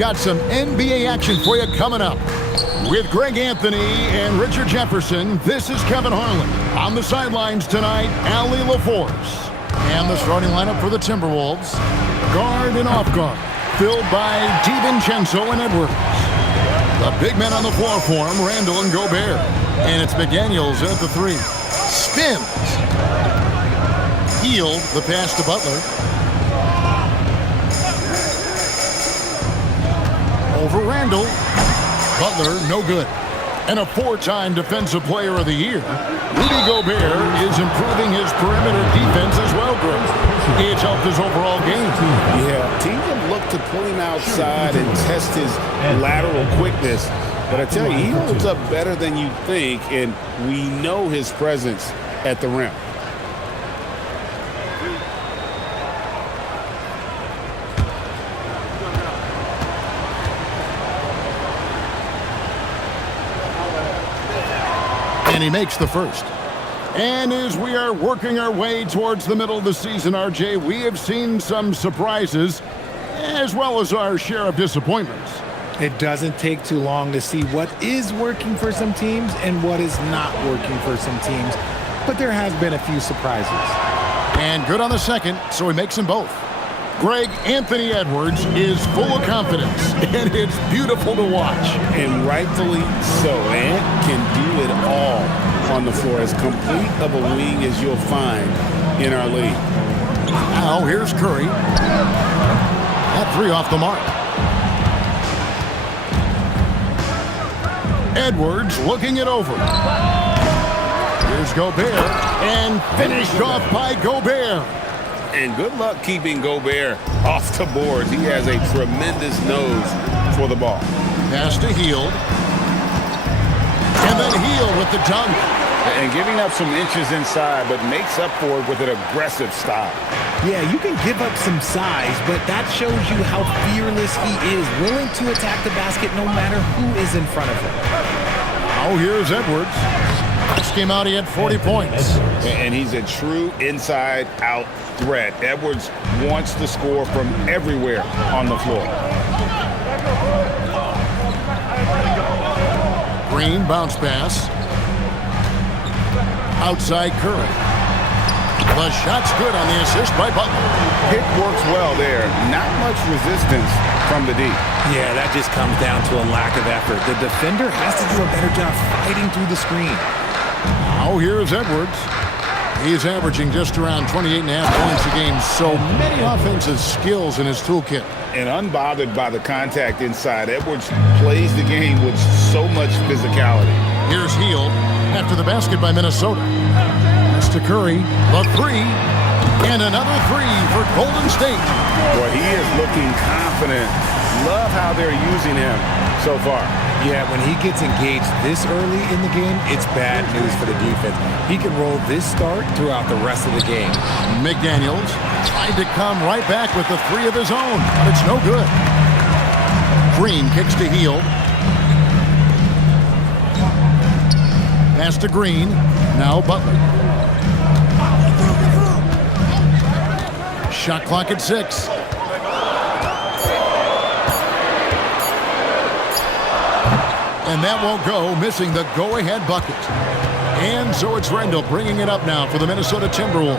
got some NBA action for you coming up. With Greg Anthony and Richard Jefferson, this is Kevin Harlan. On the sidelines tonight, Allie LaForce. And the starting lineup for the Timberwolves. Guard and off guard, filled by DiVincenzo and Edwards. The big men on the floor for him, Randall and Gobert. And it's McDaniels at the three. Spins. Hield, the pass to Butler. Over Randall. Butler, no good. And a four-time Defensive Player of the Year. Rudy Gobert is improving his perimeter defense as well, Greg. It's helped his overall game. Yeah, teams have looked to pull him outside and test his lateral quickness. But I tell you, he holds up better than you think, and we know his presence at the rim. And he makes the first. And as we are working our way towards the middle of the season, RJ, we have seen some surprises as well as our share of disappointments. It doesn't take too long to see what is working for some teams and what is not working for some teams. But there has been a few surprises. And good on the second, so he makes them both. Greg Anthony Edwards is full of confidence, and it's beautiful to watch. And rightfully so. Ant can do it all on the floor, as complete of a wing as you'll find in our league. Now here's Curry. That three off the mark. Edwards looking it over. Here's Gobert, and finished off by Gobert. And good luck keeping Gobert off the boards. He has a tremendous nose for the ball. Pass to Hield. And then Hield with the dunk. And giving up some inches inside, but makes up for it with an aggressive style. Yeah, you can give up some size, but that shows you how fearless he is, willing to attack the basket no matter who is in front of him. Oh, here's Edwards. Last game out, he had 40 points. And he's a true inside-out threat. Edwards wants to score from everywhere on the floor. Green bounce pass. Outside Curry. The shot's good on the assist by Butler. Pick works well there. Not much resistance from the D. Yeah, that just comes down to a lack of effort. The defender has to do a better job fighting through the screen. Now here's Edwards. He's averaging just around 28.5 points a game. So many offensive skills in his toolkit. And unbothered by the contact inside, Edwards plays the game with so much physicality. Here's Hield after the basket by Minnesota. That's to Curry. The three. And another three for Golden State. Boy, he is looking confident. Love how they're using him so far. Yeah, when he gets engaged this early in the game, it's bad news for the defense. He can roll this start throughout the rest of the game. McDaniels tried to come right back with the three of his own, but it's no good. Green kicks to Hield. Pass to Green. Now Butler. Shot clock at 6. And that won't go, missing the go-ahead bucket. And so it's Randall bringing it up now for the Minnesota Timberwolves.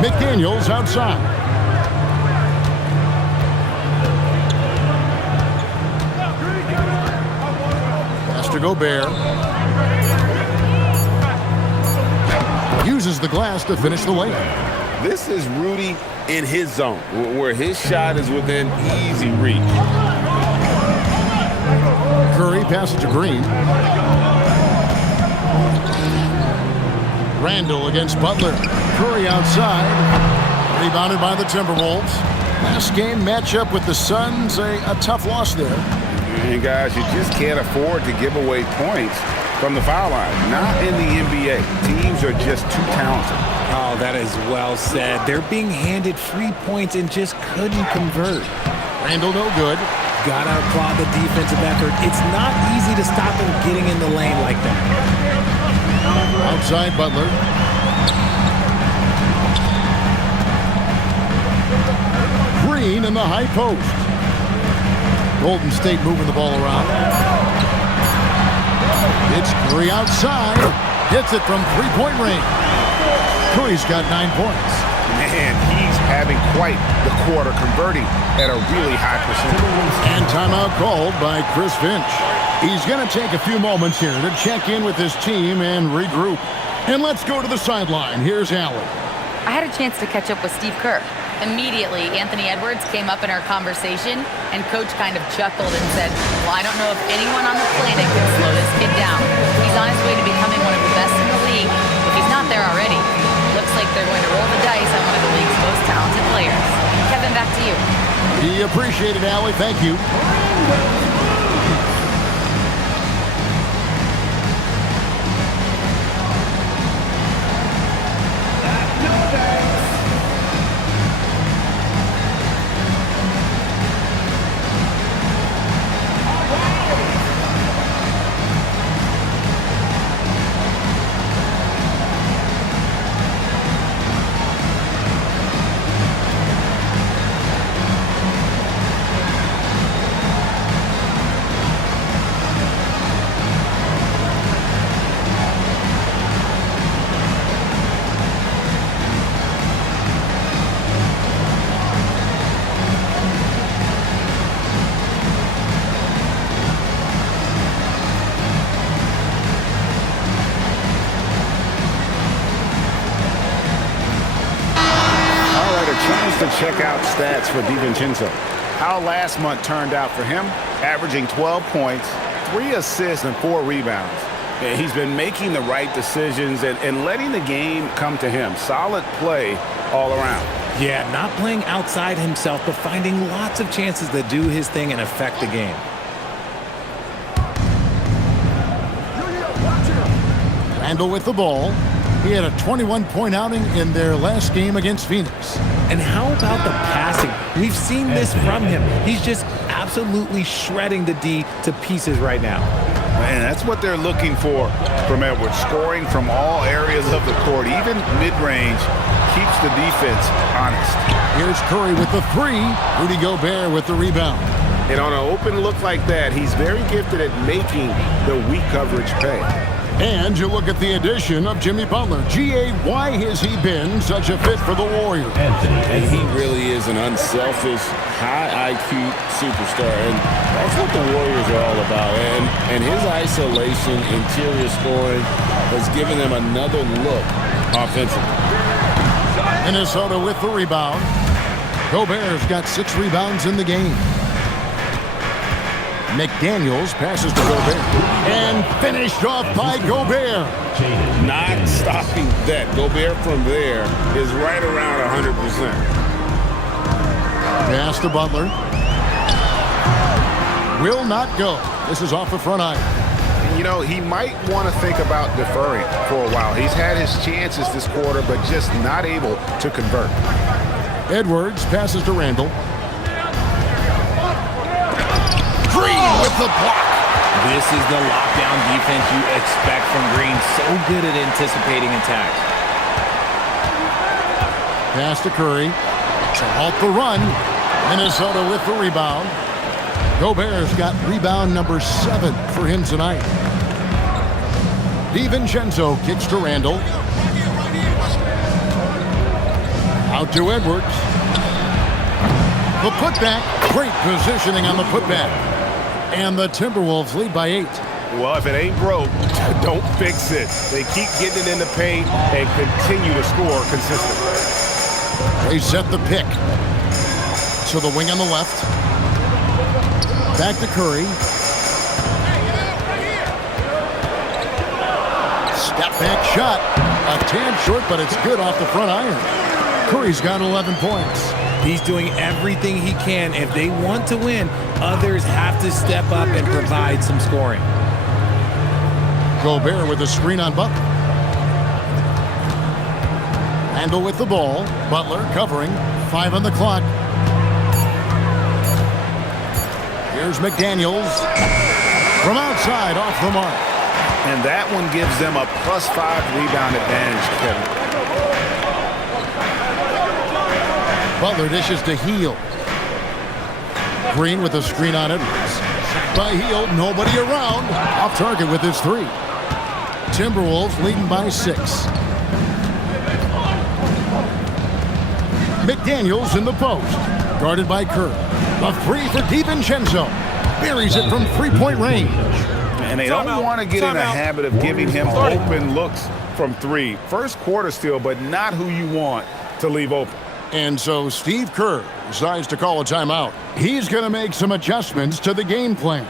McDaniels outside. Pass to Gobert. Uses the glass to finish the layup. This is Rudy in his zone, where his shot is within easy reach. Curry passes to Green. Randall against Butler. Curry outside. Rebounded by the Timberwolves. Last game matchup with the Suns, a tough loss there. And guys, you just can't afford to give away points from the foul line. Not in the NBA. Teams are just too talented. Oh, that is well said. They're being handed free points and just couldn't convert. Randall no good. Gotta applaud the defensive effort. It's not easy to stop him getting in the lane like that. Outside Butler. Green in the high post. Golden State moving the ball around. It's Curry outside. Hits it from three-point range. Curry's got 9 points. Man, he's having quite the quarter, converting at a really high percentage. And timeout called by Chris Finch. He's going to take a few moments here to check in with his team and regroup. And let's go to the sideline. Here's Allie. I had a chance to catch up with Steve Kerr. Immediately, Anthony Edwards came up in our conversation, and Coach kind of chuckled and said, well, I don't know if anyone on the planet can slow this kid down. He's on his way to becoming one of the best in the league, if he's not there already. Looks like they're going to roll the dice on one of the league's most talented players. Kevin, back to you. We appreciate it, Allie. Thank you. To check out stats for DiVincenzo. How last month turned out for him, averaging 12 points, 3 assists, and 4 rebounds. And he's been making the right decisions and letting the game come to him. Solid play all around. Yeah, not playing outside himself, but finding lots of chances to do his thing and affect the game. Randle with the ball. He had a 21-point outing in their last game against Phoenix. And how about the passing? We've seen this from him. He's just absolutely shredding the D to pieces right now. Man, that's what they're looking for from Edwards. Scoring from all areas of the court, even mid-range, keeps the defense honest. Here's Curry with the 3. Rudy Gobert with the rebound. And on an open look like that, he's very gifted at making the weak coverage pay. And you look at the addition of Jimmy Butler. G.A., why has he been such a fit for the Warriors? And he really is an unselfish, high IQ superstar. And that's what the Warriors are all about. And his isolation, interior scoring has given them another look offensively. Minnesota with the rebound. Gobert's got 6 rebounds in the game. McDaniels passes to Gobert. And finished off by Gobert. Not stopping that. Gobert from there is right around 100%. Pass to Butler. Will not go. This is off the front iron. You know, he might want to think about deferring for a while. He's had his chances this quarter, but just not able to convert. Edwards passes to Randle. Green with the block. This is the lockdown defense you expect from Green. So good at anticipating attacks. Pass to Curry. To halt the run. Minnesota with the rebound. Gobert's got rebound number 7 for him tonight. DiVincenzo kicks to Randle. Out to Edwards. The putback. Great positioning on the putback. And the Timberwolves lead by 8. Well, if it ain't broke, don't fix it. They keep getting it in the paint and continue to score consistently. They set the pick. So the wing on the left. Back to Curry. Step back shot. A tad short, but it's good off the front iron. Curry's got 11 points. He's doing everything he can. If they want to win, others have to step up and provide some scoring. Gobert with a screen on Butler. Randle with the ball. Butler covering. 5 on the clock. Here's McDaniels. From outside, off the mark. And that one gives them a +5 rebound advantage, Kevin. Butler dishes to Heel. Green with a screen on Edwards. By Hield, nobody around. Off target with his three. Timberwolves leading by 6. McDaniels in the post. Guarded by Kerr. A three for DiVincenzo. Buries it from three-point range. And they don't want to get in a habit of giving him open looks from three. First quarter still, but not who you want to leave open. And so Steve Kerr decides to call a timeout. He's going to make some adjustments to the game plan.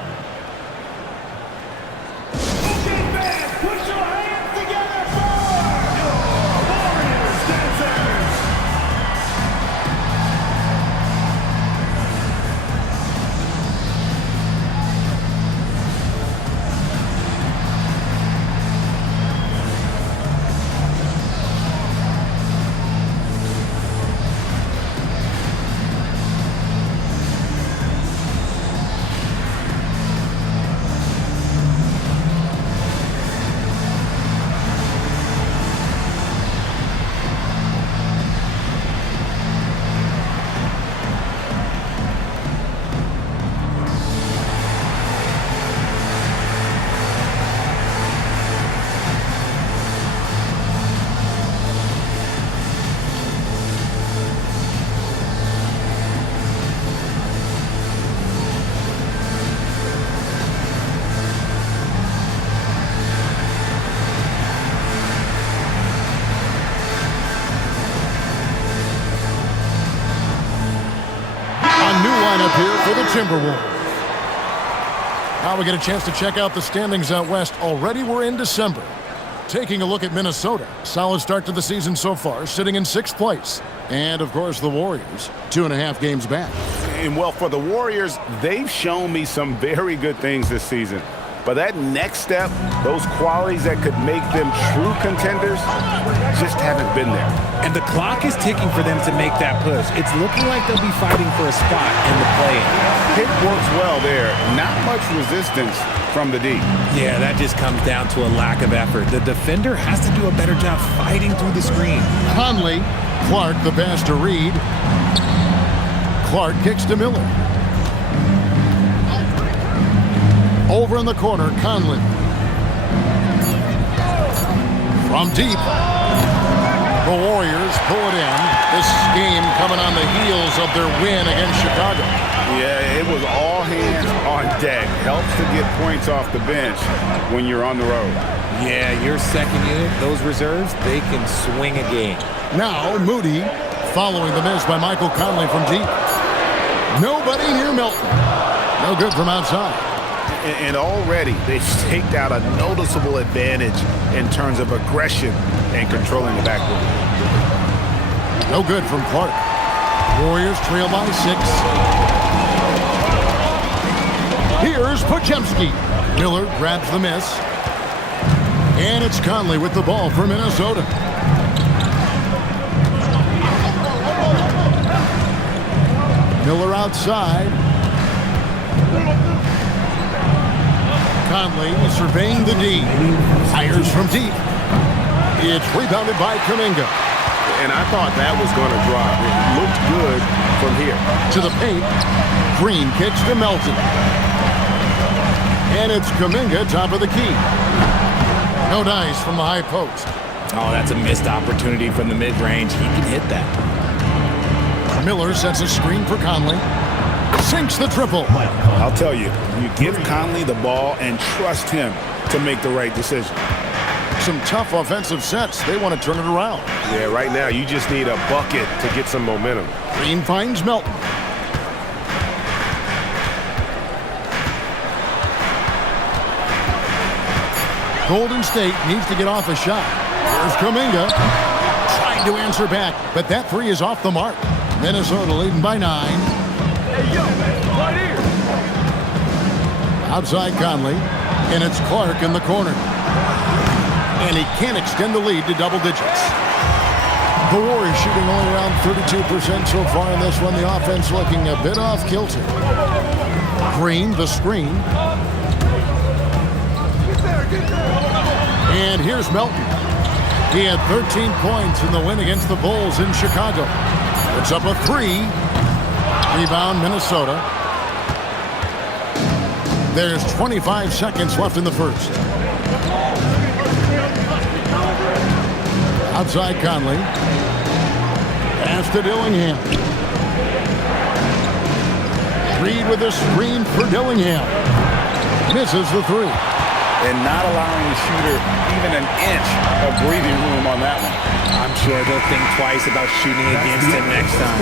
Here for the Timberwolves. Now we get a chance to check out the standings out west. Already we're in December. Taking a look at Minnesota. Solid start to the season so far, sitting in 6th place. And, of course, the Warriors, 2.5 games back. And, well, for the Warriors, they've shown me some very good things this season. But that next step, those qualities that could make them true contenders, just haven't been there. And the clock is ticking for them to make that push. It's looking like they'll be fighting for a spot in the play-in. Pick works well there. Not much resistance from the D. Yeah, that just comes down to a lack of effort. The defender has to do a better job fighting through the screen. Conley, Clark the pass to Reed. Clark kicks to Miller. Over in the corner, Conley. From deep. The Warriors pull it in. This game coming on the heels of their win against Chicago. Yeah, it was all hands on deck. Helps to get points off the bench when you're on the road. Yeah, your second unit, those reserves, they can swing a game. Now, Moody following the miss by Michael Conley from deep. Nobody near Milton. No good from outside. And already they've staked out a noticeable advantage in terms of aggression and controlling the backcourt. No good from Clark. Warriors trail by 6. Here's Podziemski. Miller grabs the miss. And it's Conley with the ball for Minnesota. Miller outside. Conley surveying the D. Fires from deep. It's rebounded by Kuminga. And I thought that was going to drop. It looked good from here. To the paint. Green kicks to Melton. And it's Kuminga, top of the key. No dice from the high post. Oh, that's a missed opportunity from the mid-range. He can hit that. Miller sets a screen for Conley. Sinks the triple. I'll tell you, you give Conley the ball and trust him to make the right decision. Some tough offensive sets. They want to turn it around. Yeah, right now you just need a bucket to get some momentum. Green finds Melton. Golden State needs to get off a shot. Here's Kuminga. Trying to answer back, but that three is off the mark. Minnesota leading by 9. Hey, yo, man, right here. Outside Conley, and it's Clark in the corner. And he can't extend the lead to double digits. The Warriors shooting only around 32% so far in this one. The offense looking a bit off kilter. Green, the screen. And here's Melton. He had 13 points in the win against the Bulls in Chicago. It's up a 3. Rebound, Minnesota. There's 25 seconds left in the first. Outside Conley. Pass to Dillingham. Reed with a screen for Dillingham. Misses the three. And not allowing the shooter even an inch of breathing room on that one. I'm sure they'll think twice about shooting against him next time.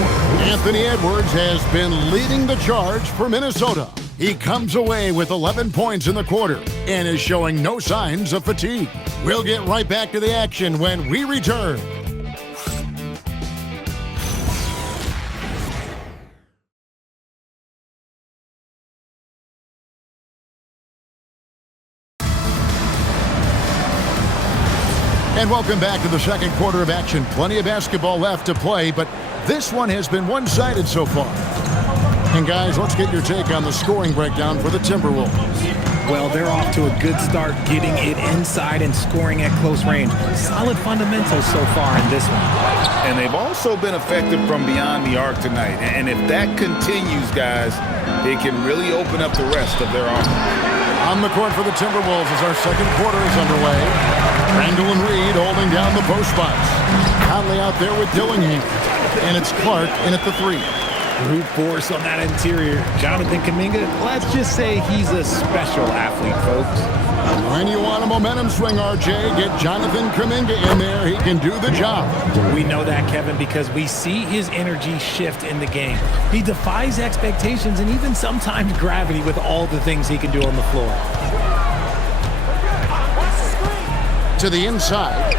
Anthony Edwards has been leading the charge for Minnesota. He comes away with 11 points in the quarter and is showing no signs of fatigue. We'll get right back to the action when we return. And welcome back to the second quarter of action. Plenty of basketball left to play, but this one has been one-sided so far. And guys, let's get your take on the scoring breakdown for the Timberwolves. Well, they're off to a good start getting it inside and scoring at close range. Solid fundamentals so far in this one. And they've also been effective from beyond the arc tonight. And if that continues, guys, it can really open up the rest of their offense. On the court for the Timberwolves as our second quarter is underway. Randall and Reed holding down the post spots. Conley out there with Dillingham. And it's Clark in at the three. Brute force on that interior. Jonathan Kuminga, let's just say he's a special athlete, folks. When you want a momentum swing, RJ, get Jonathan Kuminga in there. He can do the job. We know that, Kevin, because we see his energy shift in the game. He defies expectations and even sometimes gravity with all the things he can do on the floor. To the inside.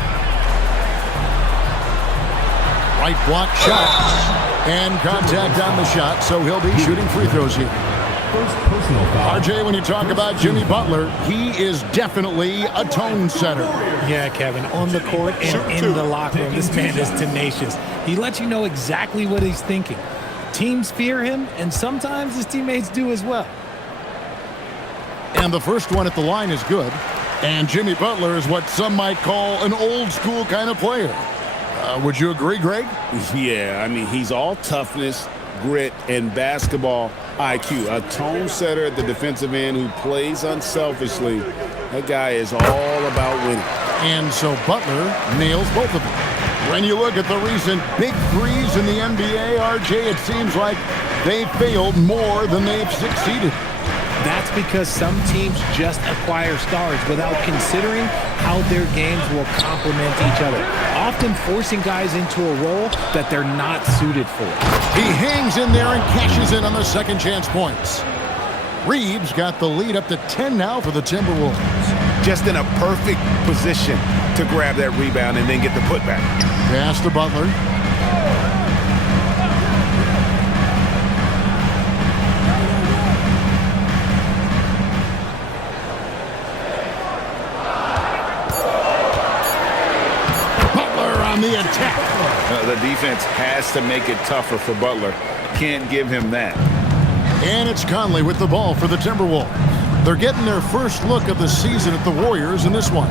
Right block shot. And contact on the shot, so he'll be shooting free throws here. RJ, when you talk about Jimmy Butler, he is definitely a tone setter. Yeah, Kevin, on the court and in the locker room, this man is tenacious. He lets you know exactly what he's thinking. Teams fear him, and sometimes his teammates do as well. And the first one at the line is good. And Jimmy Butler is what some might call an old school kind of player. Would you agree, Greg? Yeah, I mean, he's all toughness, grit, and basketball IQ. A tone setter at the defensive end who plays unselfishly. That guy is all about winning. And so Butler nails both of them. When you look at the recent big threes in the NBA, RJ, it seems like they failed more than they've succeeded. That's because some teams just acquire stars without considering how their games will complement each other, often forcing guys into a role that they're not suited for. He hangs in there and cashes in on the second chance points. Reeves got the lead up to 10 now for the Timberwolves. Just in a perfect position to grab that rebound and then get the putback. Pass to Butler. The attack. The defense has to make it tougher for Butler. Can't give him that. And it's Conley with the ball for the Timberwolves. They're getting their first look of the season at the Warriors in this one.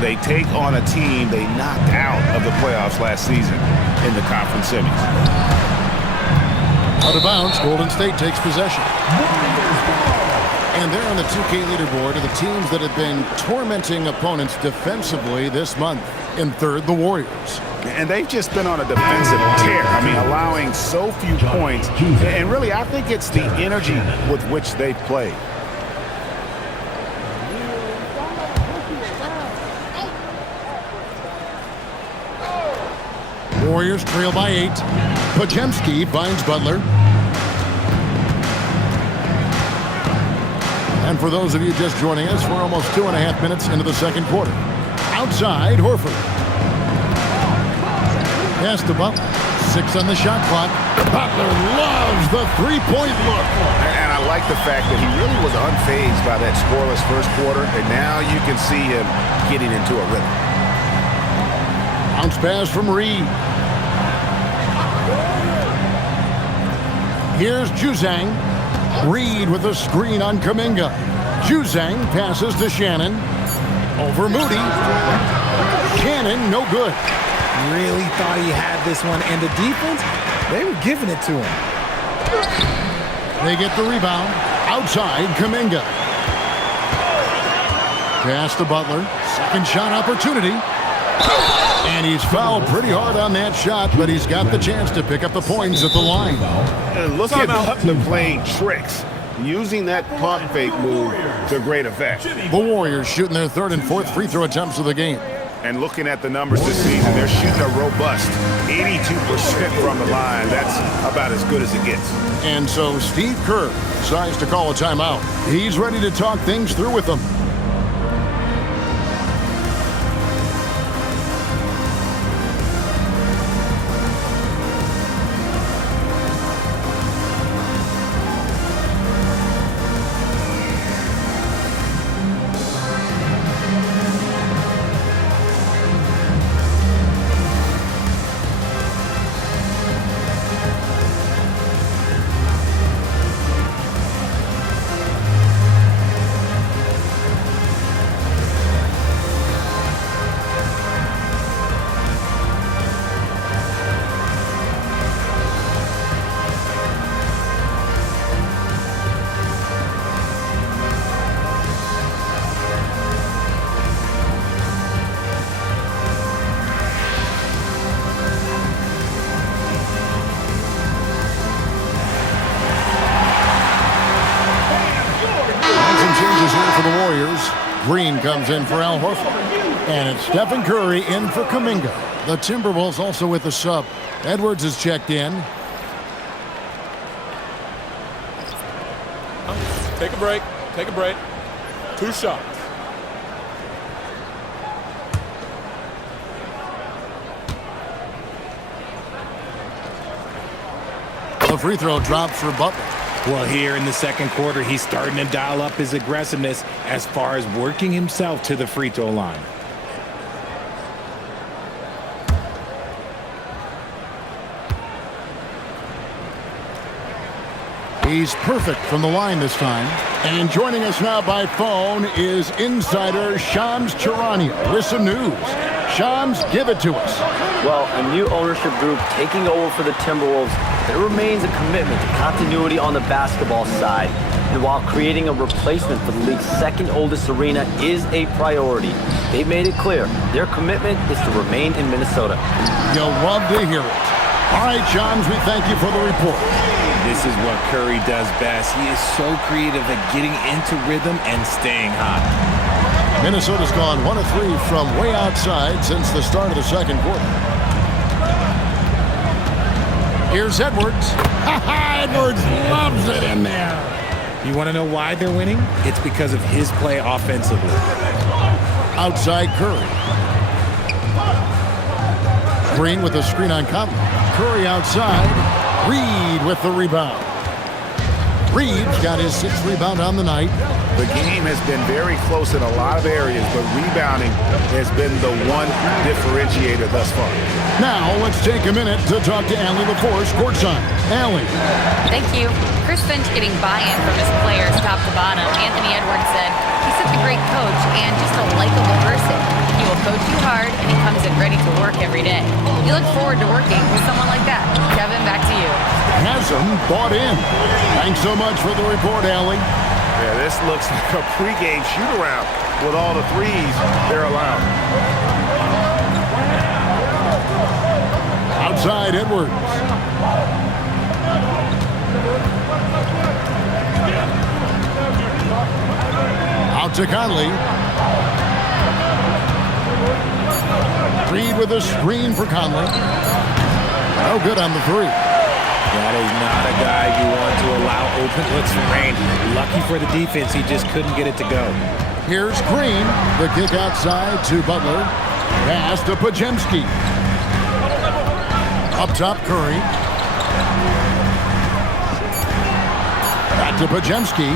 They take on a team they knocked out of the playoffs last season in the conference semis. Out of bounds, Golden State takes possession. And they're on the 2K leaderboard of the teams that have been tormenting opponents defensively this month. In third, the Warriors. And they've just been on a defensive tear. I mean, allowing so few points. And really, I think it's the energy with which they play. Warriors trail by 8. Podziemski finds Butler. And for those of you just joining us, we're almost 2.5 minutes into the second quarter. Outside, Horford. Pass to Butler. 6 on the shot clock. Butler loves the three-point look. And I like the fact that he really was unfazed by that scoreless first quarter. And now you can see him getting into a rhythm. Bounce pass from Reed. Here's Juzang. Reed with a screen on Kuminga. Juzang passes to Shannon. Over Moody. Shannon, no good. Really thought he had this one, and the defense, they were giving it to him. They get the rebound. Outside, Kuminga. Pass to Butler. Second shot opportunity. And he's fouled pretty hard on that shot, but he's got the chance to pick up the points at the line. And look at Butler playing tricks, using that pump fake move to great effect. The Warriors shooting their third and fourth free throw attempts of the game. And looking at the numbers this season, they're shooting a robust 82% from the line. That's about as good as it gets. And so Steve Kerr decides to call a timeout. He's ready to talk things through with them. For the Warriors, Green comes in for Al Horford. And it's Stephen Curry in for Kuminga. The Timberwolves also with the sub. Edwards is checked in. Take a break. Take a break. 2 shots. The free throw drops for Butler. Well, here in the second quarter, he's starting to dial up his aggressiveness as far as working himself to the free throw line. He's perfect from the line this time. And joining us now by phone is insider Shams Charania with some news. Shams, give it to us. Well, a new ownership group taking over for the Timberwolves. There remains a commitment to continuity on the basketball side. And while creating a replacement for the league's second oldest arena is a priority, they've made it clear their commitment is to remain in Minnesota. You'll love to hear it. All right, Shams, we thank you for the report. This is what Curry does best. He is so creative at getting into rhythm and staying hot. Minnesota's gone 1 of 3 from way outside since the start of the second quarter. Here's Edwards. Edwards loves it in there. You want to know why they're winning? It's because of his play offensively. Outside Curry. Green with a screen on Conley. Curry outside. Reed with the rebound. Reed's got his 6th rebound on the night. The game has been very close in a lot of areas, but rebounding has been the one differentiator thus far. Now, let's take a minute to talk to Allie LaForce courtside. Allie. Thank you. Chris Finch getting buy-in from his players top to bottom. Anthony Edwards said he's such a great coach and just a likable person. He will coach you hard, and he comes in ready to work every day. You look forward to working with someone like that. Kevin, back to you. Hasn't bought in. Thanks so much for the report, Allie. Yeah, this looks like a pregame shoot-around with all the threes they're allowed. Outside Edwards. Out to Conley. Reed with a screen for Conley. No good on the 3. That is not a guy you want to allow open looks from range. Lucky for the defense, he just couldn't get it to go. Here's Green. The kick outside to Butler. Pass to Podziemski. Up top, Curry. Back to Podziemski.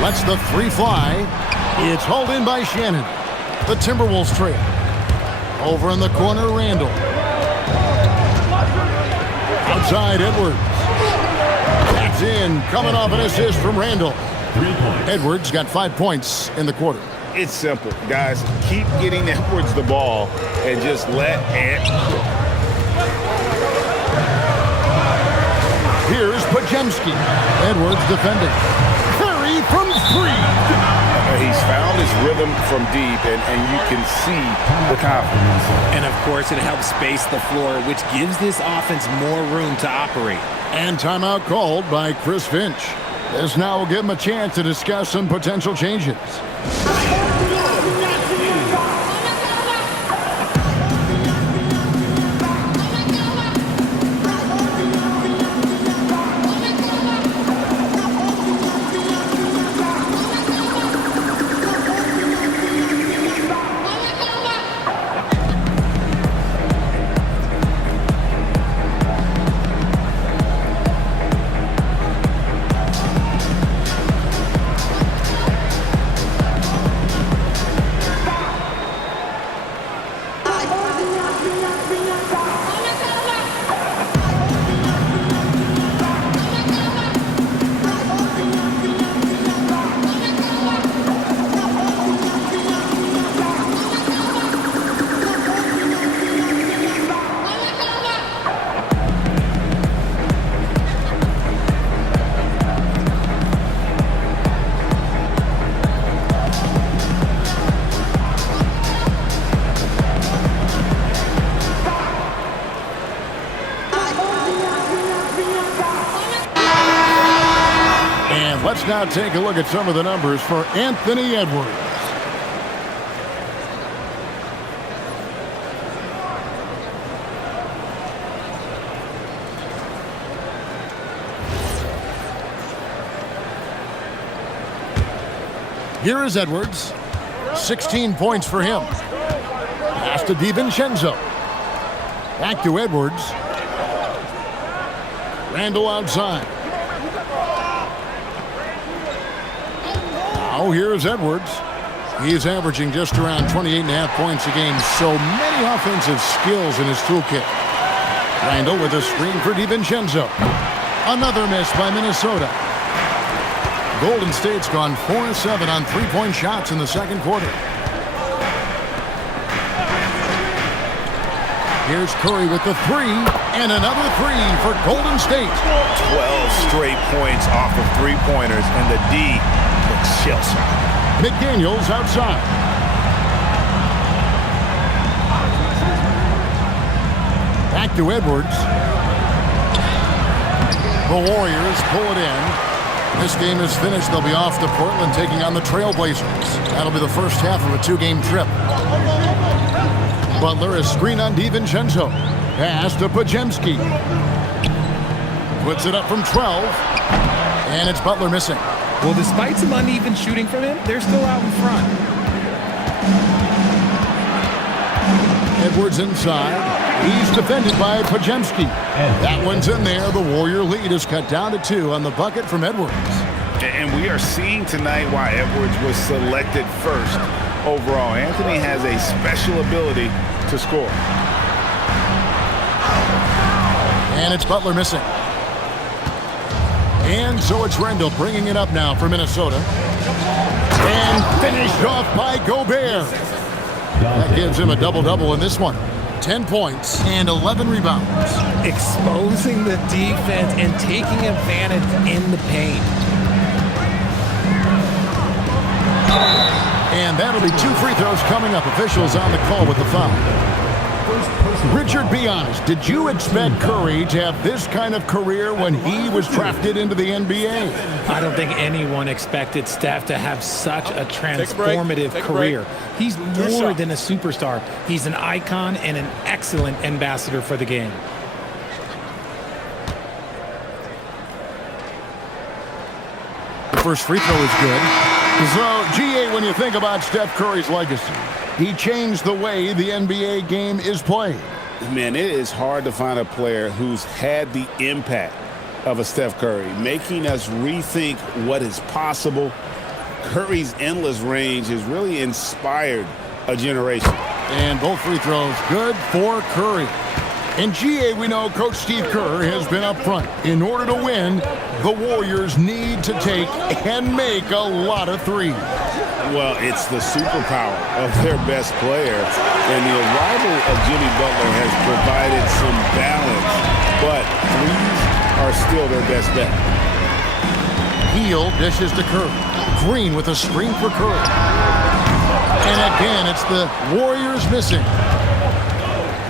Lets the 3 fly. It's hauled in by Shannon. The Timberwolves trail. Over in the corner, Randall. Outside, Edwards. That's in. Coming off an assist from Randall. Edwards got 5 points in the quarter. It's simple, guys. Keep getting Edwards the ball and just let Ant cook. Here's Podziemski. Edwards defending. Curry from 3. He's found his rhythm from deep, and you can see the confidence. And, of course, it helps space the floor, which gives this offense more room to operate. And timeout called by Chris Finch. This now will give him a chance to discuss some potential changes. Let's now take a look at some of the numbers for Anthony Edwards. Here is Edwards. 16 points for him. Pass to DiVincenzo. Back to Edwards. Randall outside. Now here's Edwards. He's averaging just around 28.5 points a game. So many offensive skills in his toolkit. Randall with a screen for DiVincenzo. Another miss by Minnesota. Golden State's gone 4-7 on three-point shots in the second quarter. Here's Curry with the three, and another three for Golden State. 12 straight points off of three-pointers, and the D looks shell-shocked. McDaniels outside. Back to Edwards. The Warriors pull it in. This game is finished. They'll be off to Portland taking on the Trailblazers. That'll be the first half of a two-game trip. Butler is screen on DiVincenzo. Pass to Podziemski. Puts it up from 12. And it's Butler missing. Well, despite some uneven shooting from him, they're still out in front. Edwards inside. He's defended by Podziemski. That one's in there. The Warrior lead is cut down to 2 on the bucket from Edwards. And we are seeing tonight why Edwards was selected first overall. Anthony has a special ability to score. And it's Butler missing. And so it's Randall bringing it up now for Minnesota. And finished off by Gobert. That gives him a double-double in this one. 10 points and 11 rebounds. Exposing the defense and taking advantage in the paint. And that'll be 2 free throws coming up. Officials on the call with the foul. Richard, be honest. Did you expect Curry to have this kind of career when he was drafted into the NBA? I don't think anyone expected Steph to have such a transformative career. He's more than a superstar. He's an icon and an excellent ambassador for the game. The first free throw is good. So, GA, when you think about Steph Curry's legacy, he changed the way the NBA game is played. Man, it is hard to find a player who's had the impact of a Steph Curry, making us rethink what is possible. Curry's endless range has really inspired a generation. And both free throws good for Curry. In GA, we know Coach Steve Kerr has been up front. In order to win, the Warriors need to take and make a lot of threes. Well, it's the superpower of their best player. And the arrival of Jimmy Butler has provided some balance. But threes are still their best bet. Hield dishes to Curry. Green with a screen for Curry. Again, it's the Warriors missing.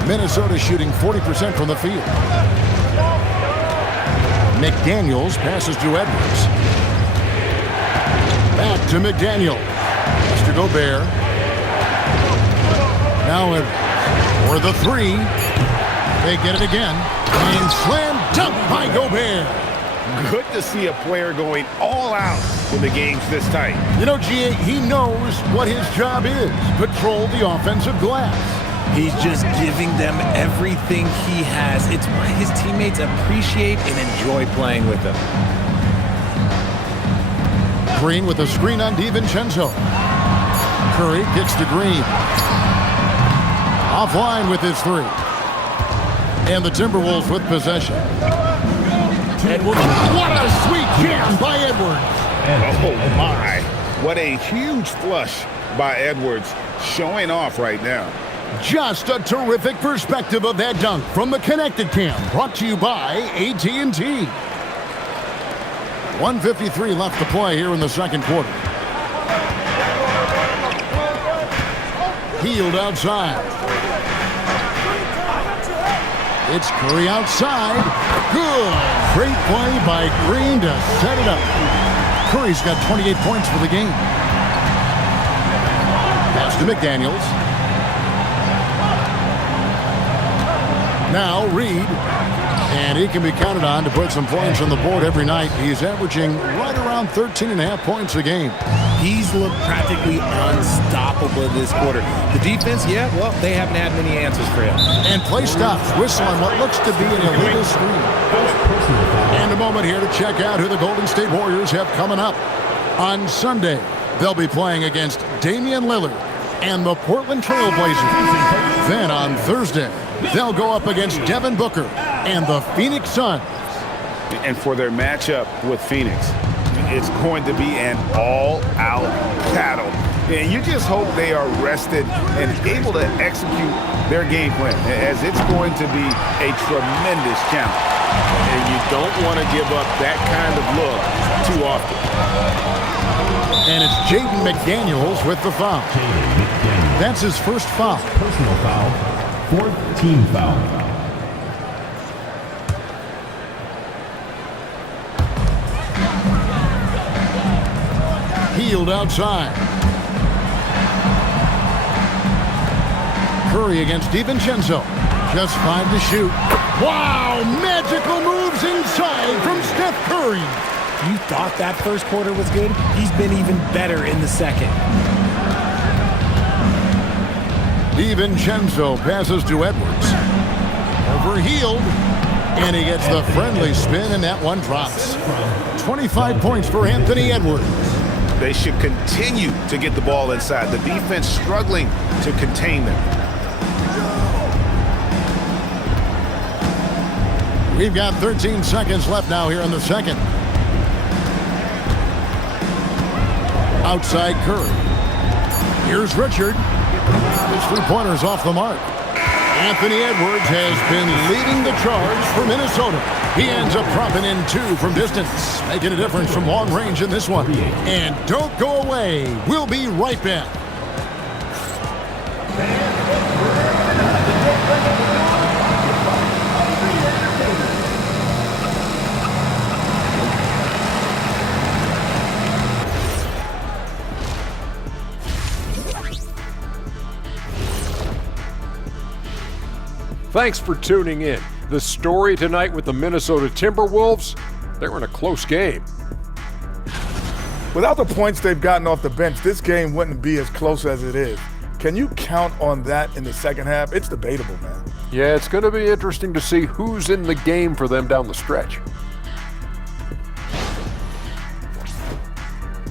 Minnesota shooting 40% from the field. McDaniels passes to Edwards. Back to McDaniel. Mr. Gobert. Now for the three. They get it again. And slam dunk by Gobert. Good to see a player going all out when the game's this tight. You know, G.A., he knows what his job is. Patrol the offensive glass. He's just giving them everything he has. It's why his teammates appreciate and enjoy playing with him. Green with a screen on DiVincenzo. Curry kicks to Green. Offline with his three. And the Timberwolves with possession. Edwards. What a sweet jam by Edwards. Oh, my. What a huge flush by Edwards, showing off right now. Just a terrific perspective of that dunk from the Connected Cam, brought to you by AT&T. 1:53 left to play here in the second quarter. Hield outside. It's Curry outside. Good. Great play by Green to set it up. Curry's got 28 points for the game. Pass to McDaniels. Now Reed. And he can be counted on to put some points on the board every night. He's averaging right around 13.5 points a game. He's looked practically unstoppable this quarter. The defense, yeah, well, they haven't had many answers for him. And play stops. Whistle on what looks to be an illegal screen. And a moment here to check out who the Golden State Warriors have coming up. On Sunday, they'll be playing against Damian Lillard and the Portland Trail Blazers. Then on Thursday, they'll go up against Devin Booker and the Phoenix Suns. And for their matchup with Phoenix, it's going to be an all-out battle. And you just hope they are rested and able to execute their game plan, as it's going to be a tremendous challenge. And you don't want to give up that kind of look too often. And it's Jaden McDaniels with the foul. That's his first foul. Personal foul. Fourth team foul. Hield outside. Curry against DiVincenzo. Just 5 to shoot. Wow! Magical moves inside from Steph Curry. You thought that first quarter was good? He's been even better in the second. DiVincenzo passes to Edwards. Over Hield. And he gets the friendly spin, and that one drops. 25 points for Anthony Edwards. They should continue to get the ball inside. The defense struggling to contain them. We've got 13 seconds left now here in the second. Outside Curry. Here's Richard. His three-pointer's off the mark. Anthony Edwards has been leading the charge for Minnesota. He ends up dropping in 2 from distance, making a difference from long range in this one. And don't go away. We'll be right back. Thanks for tuning in. The story tonight with the Minnesota Timberwolves, they were in a close game. Without the points they've gotten off the bench, this game wouldn't be as close as it is. Can you count on that in the second half? It's debatable, man. Yeah, it's going to be interesting to see who's in the game for them down the stretch.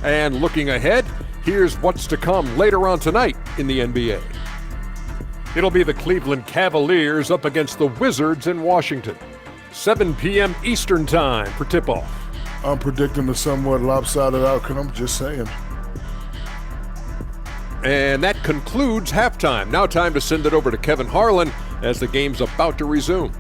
And looking ahead, here's what's to come later on tonight in the NBA. It'll be the Cleveland Cavaliers up against the Wizards in Washington. 7 p.m. Eastern Time for tip-off. I'm predicting a somewhat lopsided outcome, I'm just saying. And that concludes halftime. Now time to send it over to Kevin Harlan as the game's about to resume.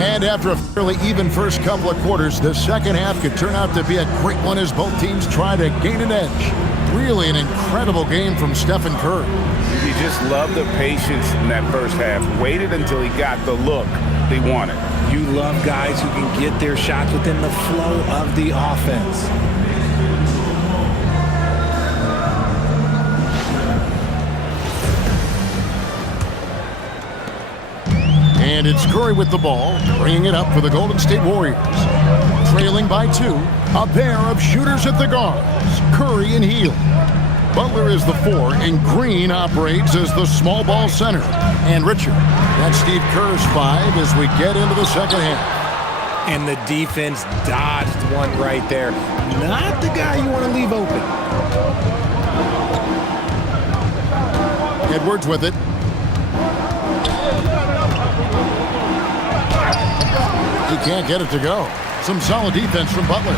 And after a fairly even first couple of quarters, the second half could turn out to be a great one as both teams try to gain an edge. Really an incredible game from Stephen Curry. You just love the patience in that first half. Waited until he got the look they wanted. You love guys who can get their shots within the flow of the offense. And it's Curry with the ball, bringing it up for the Golden State Warriors. Trailing by 2, a pair of shooters at the guards, Curry and Hield. Butler is the 4, and Green operates as the small ball center. And Richard, that's Steve Kerr's 5 as we get into the second half. And the defense dodged one right there. Not the guy you want to leave open. Edwards with it. He can't get it to go. Some solid defense from Butler.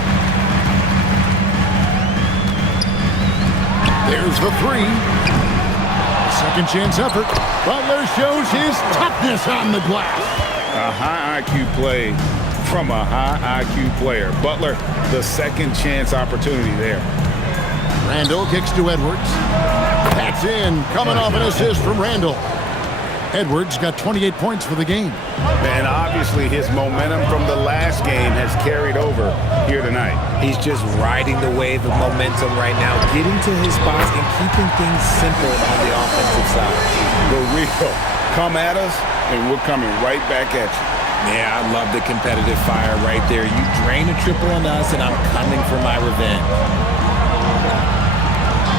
There's the 3. Second chance effort. Butler shows his toughness on the glass. A high IQ play from a high IQ player. Butler, the second chance opportunity there. Randall kicks to Edwards. That's in, coming off an assist from Randall. Edwards got 28 points for the game. And obviously his momentum from the last game has carried over here tonight. He's just riding the wave of momentum right now, getting to his spots and keeping things simple on the offensive side. The real come at us, and we're coming right back at you. Yeah, I love the competitive fire right there. You drain a triple on us, and I'm coming for my revenge.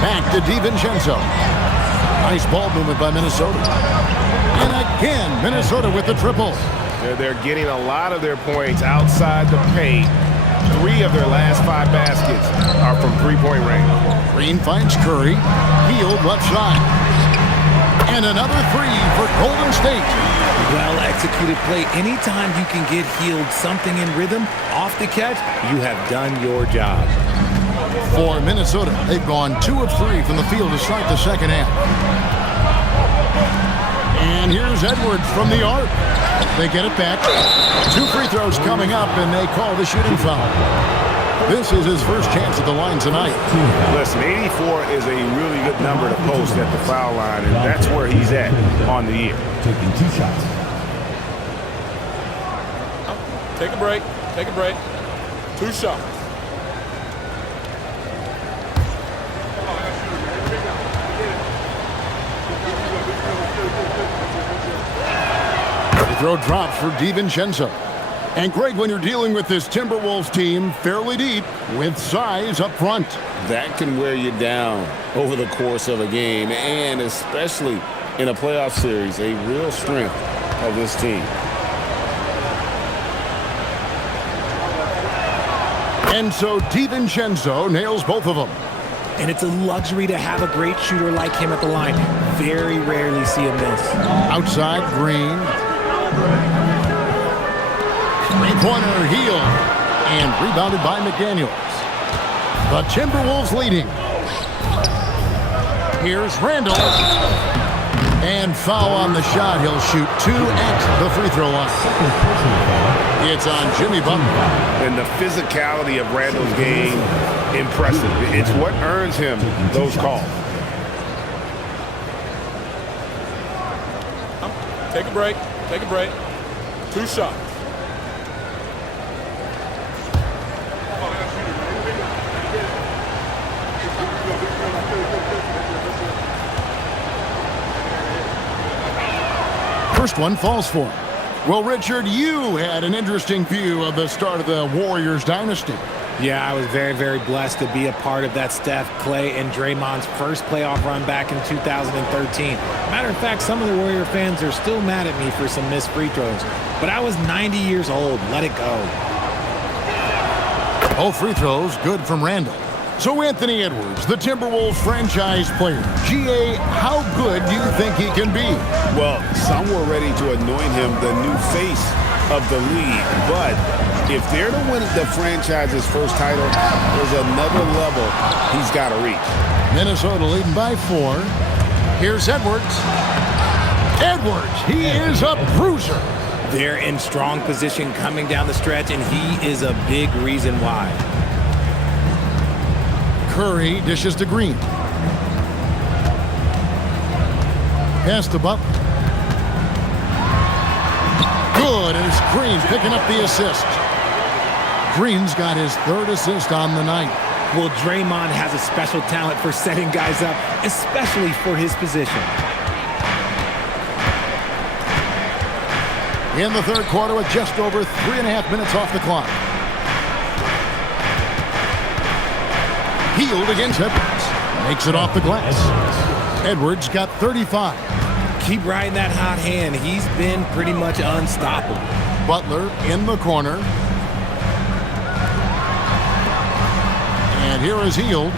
Back to DiVincenzo. Nice ball movement by Minnesota. And again, Minnesota with the triple. They're getting a lot of their points outside the paint. 3 of their last 5 baskets are from three-point range. Green finds Curry. Hield left side. And another 3 for Golden State. Well-executed play. Anytime you can get Hield something in rhythm off the catch, you have done your job. For Minnesota, they've gone 2 of 3 from the field to start the second half. And here's Edwards from the arc. They get it back. 2 free throws coming up, and they call the shooting foul. This is his first chance at the line tonight. Listen, 84 is a really good number to post at the foul line, and that's where he's at on the year. Taking 2 shots. Take a break. Take a break. 2 shots. Throw drops for DiVincenzo. And Greg, when you're dealing with this Timberwolves team fairly deep with size up front. That can wear you down over the course of a game, and especially in a playoff series, a real strength of this team. And so DiVincenzo nails both of them. And it's a luxury to have a great shooter like him at the line. Very rarely see him miss. Outside, Green. Three-pointer Hield. And rebounded by McDaniels. The Timberwolves leading. Here's Randall. And foul on the shot. He'll shoot 2 at the free throw line. It's on Jimmy Butler. And the physicality of Randall's game, impressive. It's what earns him those calls. Take a break. Take a break. 2 shots. First one falls for him. Well, Richard, you had an interesting view of the start of the Warriors dynasty. Yeah, I was very, very blessed to be a part of that Steph, Clay, and Draymond's first playoff run back in 2013. Matter of fact, some of the Warrior fans are still mad at me for some missed free throws. But I was 90 years old. Let it go. All free throws good from Randall. So Anthony Edwards, the Timberwolves franchise player. GA, how good do you think he can be? Well, some were ready to anoint him the new face of the league. But if they're to win the franchise's first title, there's another level he's got to reach. Minnesota leading by 4. Here's Edwards. Edwards, he is a bruiser. They're in strong position coming down the stretch, and he is a big reason why. Curry dishes to Green. Pass to Butler. Good, and it's Green picking up the assist. Green's got his third assist on the night. Well, Draymond has a special talent for setting guys up, especially for his position. In the third quarter with just over 3.5 minutes off the clock. Hield against Edwards. Makes it off the glass. Edwards got 35. Keep riding that hot hand. He's been pretty much unstoppable. Butler in the corner. And here is Hield.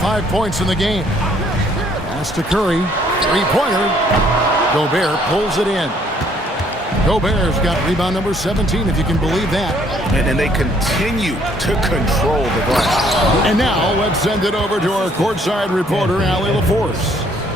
5 points in the game. Pass to Curry. Three-pointer. Gobert pulls it in. Gobert's got rebound number 17, if you can believe that. And they continue to control the glass. And now let's send it over to our courtside reporter, Allie LaForce.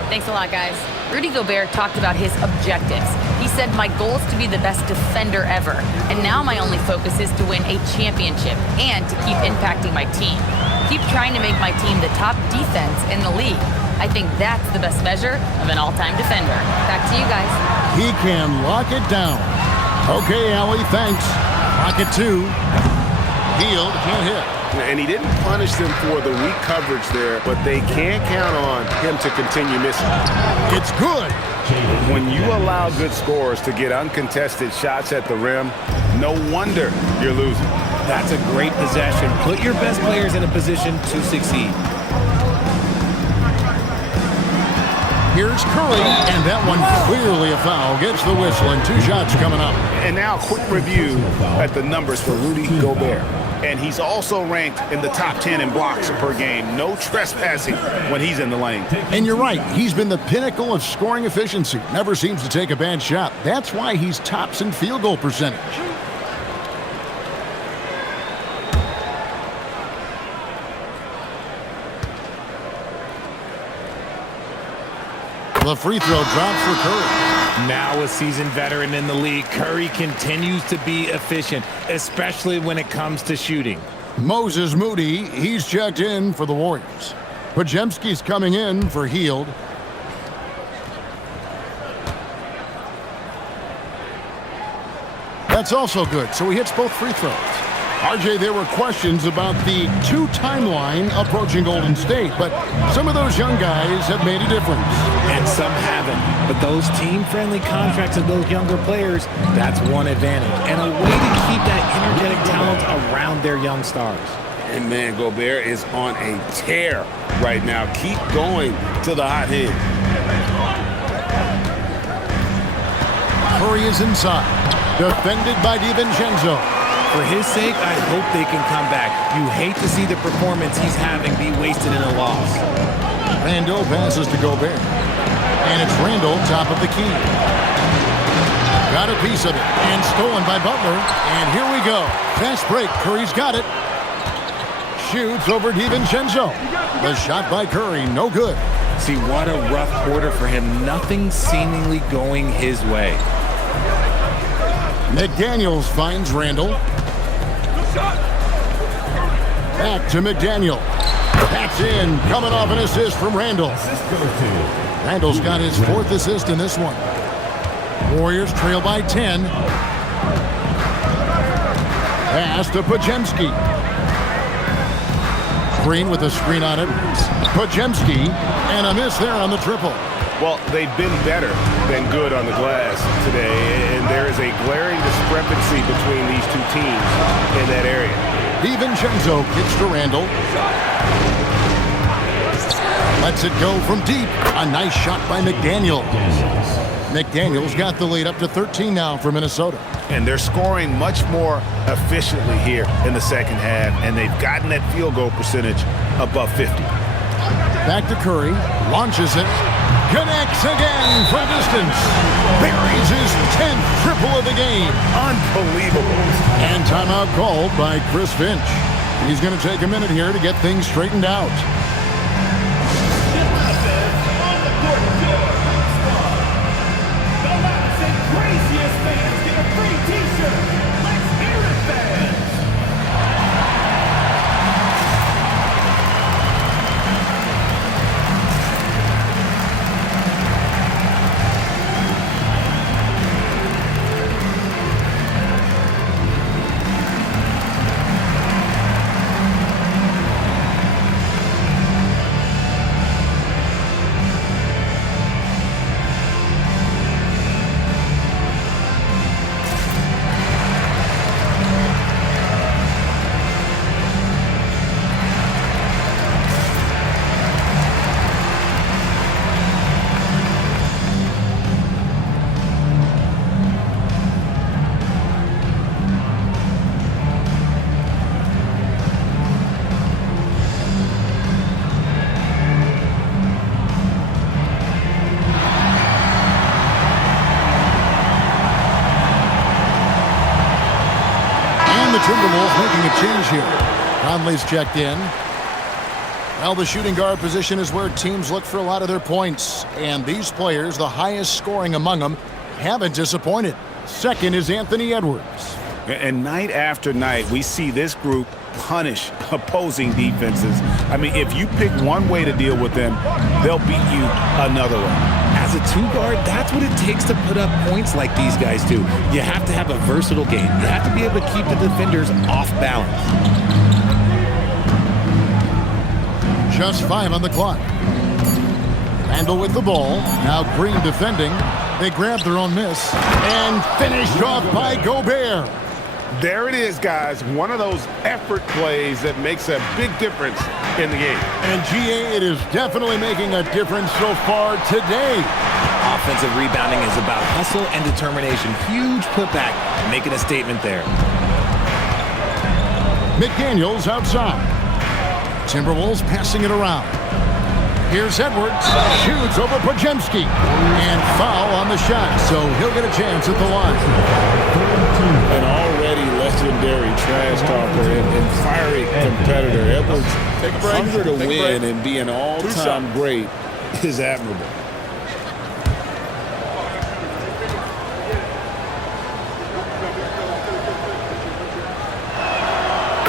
Thanks a lot, guys. Rudy Gobert talked about his objectives. He said, my goal is to be the best defender ever. And now my only focus is to win a championship and to keep impacting my team. Keep trying to make my team the top defense in the league. I think that's the best measure of an all-time defender. Back to you guys. He can lock it down. Okay, Allie, thanks. Lock it two. Hield can't hit. And he didn't punish them for the weak coverage there, but they can't count on him to continue missing. It's good. When you allow good scorers to get uncontested shots at the rim, no wonder you're losing. That's a great possession. Put your best players in a position to succeed. Here's Curry, and that one clearly a foul. Gets the whistle, and 2 shots coming up. And now a quick review at the numbers for Rudy Gobert. And he's also ranked in the top 10 in blocks per game. No trespassing when he's in the lane. And you're right. He's been the pinnacle of scoring efficiency. Never seems to take a bad shot. That's why he's tops in field goal percentage. The free throw drops for Curry. Now a seasoned veteran in the league, Curry continues to be efficient, especially when it comes to shooting. Moses Moody, he's checked in for the Warriors. Podziemski's coming in for Hield. That's also good, so he hits both free throws. RJ, there were questions about the 2 timeline approaching Golden State, but some of those young guys have made a difference. And some haven't. But those team-friendly contracts of those younger players, that's one advantage. And a way to keep that energetic talent around their young stars. And man, Gobert is on a tear right now. Keep going to the hot hand. Curry is inside. Defended by DiVincenzo. For his sake, I hope they can come back. You hate to see the performance he's having be wasted in a loss. Randall passes to Gobert. And it's Randall, top of the key. Got a piece of it. And stolen by Butler. And here we go. Fast break. Curry's got it. Shoots over DiVincenzo. The shot by Curry, no good. See, what a rough quarter for him. Nothing seemingly going his way. McDaniels finds Randall. Back to McDaniel. That's in. Coming off an assist from Randall. Randall's got his 4th assist in this one. Warriors trail by 10. Pass to Podziemski. Green with a screen on it. Podziemski. And a miss there on the triple. Well, they've been better than good on the glass today, and there is a glaring discrepancy between these 2 teams in that area. DiVincenzo kicks to Randall. Lets it go from deep. A nice shot by McDaniel. McDaniel's got the lead up to 13 now for Minnesota. And they're scoring much more efficiently here in the second half, and they've gotten that field goal percentage above 50. Back to Curry. Launches it. Connects again from distance. Buries his 10th triple of the game. Unbelievable. And timeout called by Chris Finch. He's going to take a minute here to get things straightened out. The loudest and craziest fans get a free the Timberwolves making a change here. Conley's checked in. Well, the shooting guard position is where teams look for a lot of their points. And these players, the highest scoring among them, haven't disappointed. Second is Anthony Edwards. And night after night, we see this group punish opposing defenses. I mean, if you pick one way to deal with them, they'll beat you another way. As a two-guard, that's what it takes to put up points like these guys do. You have to have a versatile game. You have to be able to keep the defenders off balance. Just 5 on the clock. Randall with the ball. Now Green defending. They grab their own miss. And finished off by Gobert. There it is, guys. One of those effort plays that makes a big difference in the game. And GA, it is definitely making a difference so far today. Offensive rebounding is about hustle and determination. Huge putback, making a statement there. McDaniels outside. Timberwolves passing it around. Here's Edwards. Shoots over Podziemski. And foul on the shot, so he'll get a chance at the line. An already legendary trash talker and fiery competitor. Edwards' hunger to win and be an all-time great is admirable.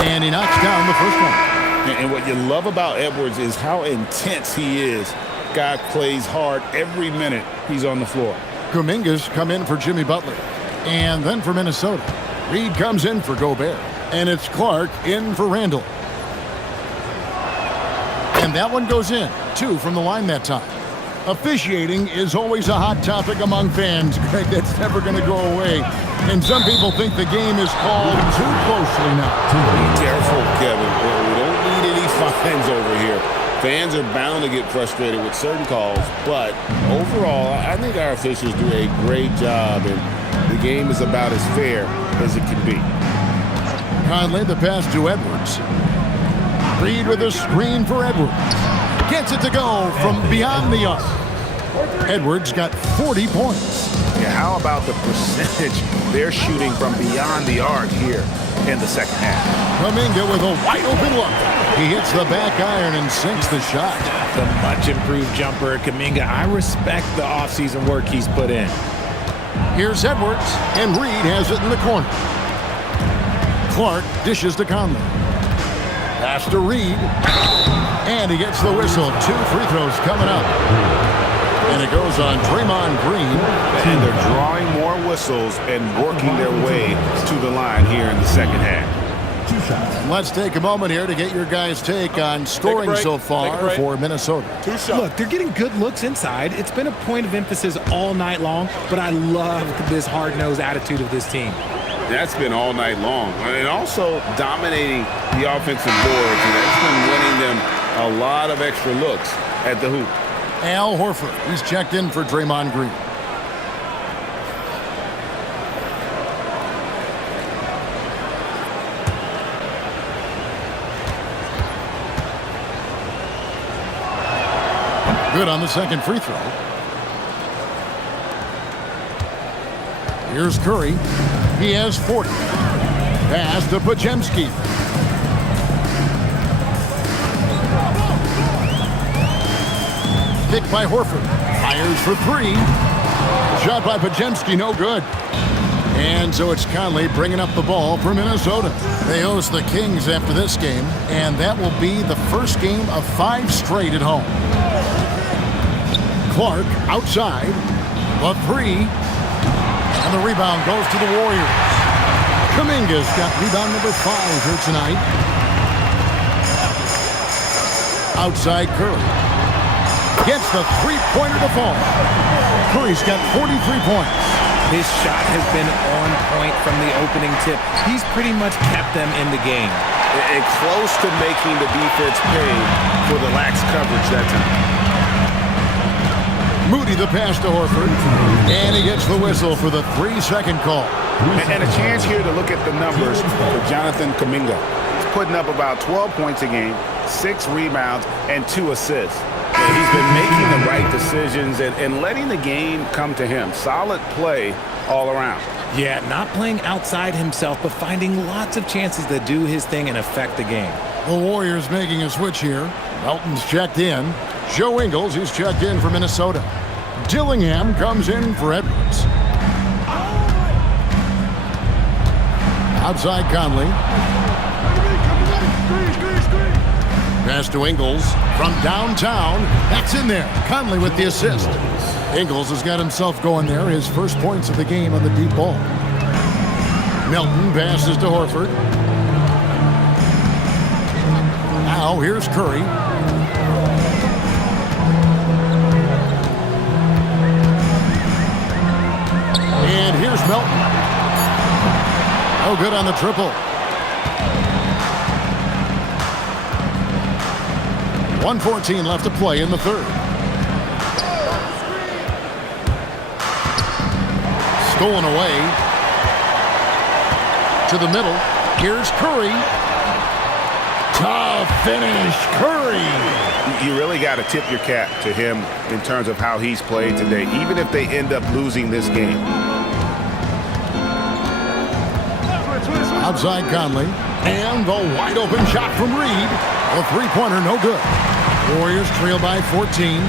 And he knocks down the first one. And what you love about Edwards is how intense he is. Guy plays hard every minute he's on the floor. Kuminga's come in for Jimmy Butler. And then for Minnesota, Reed comes in for Gobert. And it's Clark in for Randall. And that one goes in. 2 from the line that time. Officiating is always a hot topic among fans, Greg. That's never going to go away. And some people think the game is called too closely now. Be careful, Kevin. We don't need any fines over here. Fans are bound to get frustrated with certain calls, but overall, I think our officials do a great job, and the game is about as fair as it can be. Conley, the pass to Edwards. Reed with a screen for Edwards. Gets it to go from beyond the arc. Edwards got 40 points. Yeah, how about the percentage they're shooting from beyond the arc here in the second half? Kuminga with a wide open look. He hits the back iron and sinks the shot. The much improved jumper, Kuminga. I respect the offseason work he's put in. Here's Edwards, and Reed has it in the corner. Clark dishes to Conley. Pass to Reed. And he gets the whistle. 2 free throws coming up. And it goes on Draymond Green. And they're drawing more whistles and working their way to the line here in the second half. Let's take a moment here to get your guys' take on scoring so far for Minnesota. 2 shots. Look, they're getting good looks inside. It's been a point of emphasis all night long, but I love this hard-nosed attitude of this team. That's been all night long. And also dominating the offensive boards, and that's been winning them a lot of extra looks at the hoop. Al Horford, he's checked in for Draymond Green. Good on the second free throw. Here's Curry. He has 40. Pass to Podziemski. Picked by Horford. Fires for 3. Shot by Podziemski, no good. And so it's Conley bringing up the ball for Minnesota. They host the Kings after this game, and that will be the first game of 5 straight at home. Clark outside. The 3. And the rebound goes to the Warriors. Kuminga's got rebound number 5 here tonight. Outside Curry. Gets the three-pointer to fall. Curry's got 43 points. His shot has been on point from the opening tip. He's pretty much kept them in the game. And close to making the defense pay for the lax coverage that time. Moody the pass to Horford. And he gets the whistle for the 3-second call. And a chance here to look at the numbers for Jonathan Kuminga. He's putting up about 12 points a game, 6 rebounds, and 2 assists. And he's been making the right decisions and letting the game come to him. Solid play all around. Yeah, not playing outside himself, but finding lots of chances to do his thing and affect the game. The Warriors making a switch here. Melton's checked in. Joe Ingles, he's checked in for Minnesota. Dillingham comes in for Edwards. Outside Conley. Pass to Ingles from downtown. That's in there. Conley with the assist. Ingles has got himself going there. His first points of the game on the deep ball. Melton passes to Horford. Now here's Curry. And here's Melton. Oh, good on the triple. 1:14 left to play in the third. Stolen away. To the middle. Here's Curry. Tough finish, Curry. You really got to tip your cap to him in terms of how he's played today, even if they end up losing this game. Outside Conley. And the wide open shot from Reed. The three-pointer, no good. Warriors trail by 14.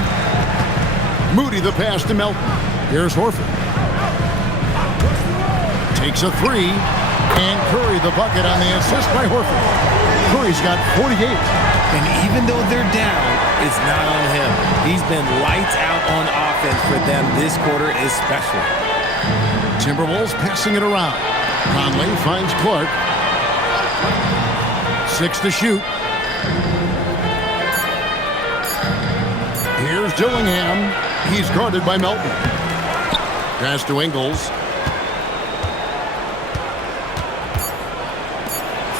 Moody the pass to Melton. Here's Horford. Takes a three. And Curry the bucket on the assist by Horford. Curry's got 48. And even though they're down, it's not on him. He's been lights out on offense for them this quarter especially. Timberwolves passing it around. Conley finds Clark. 6 to shoot. Here's Dillingham. He's guarded by Melton. Pass to Ingles.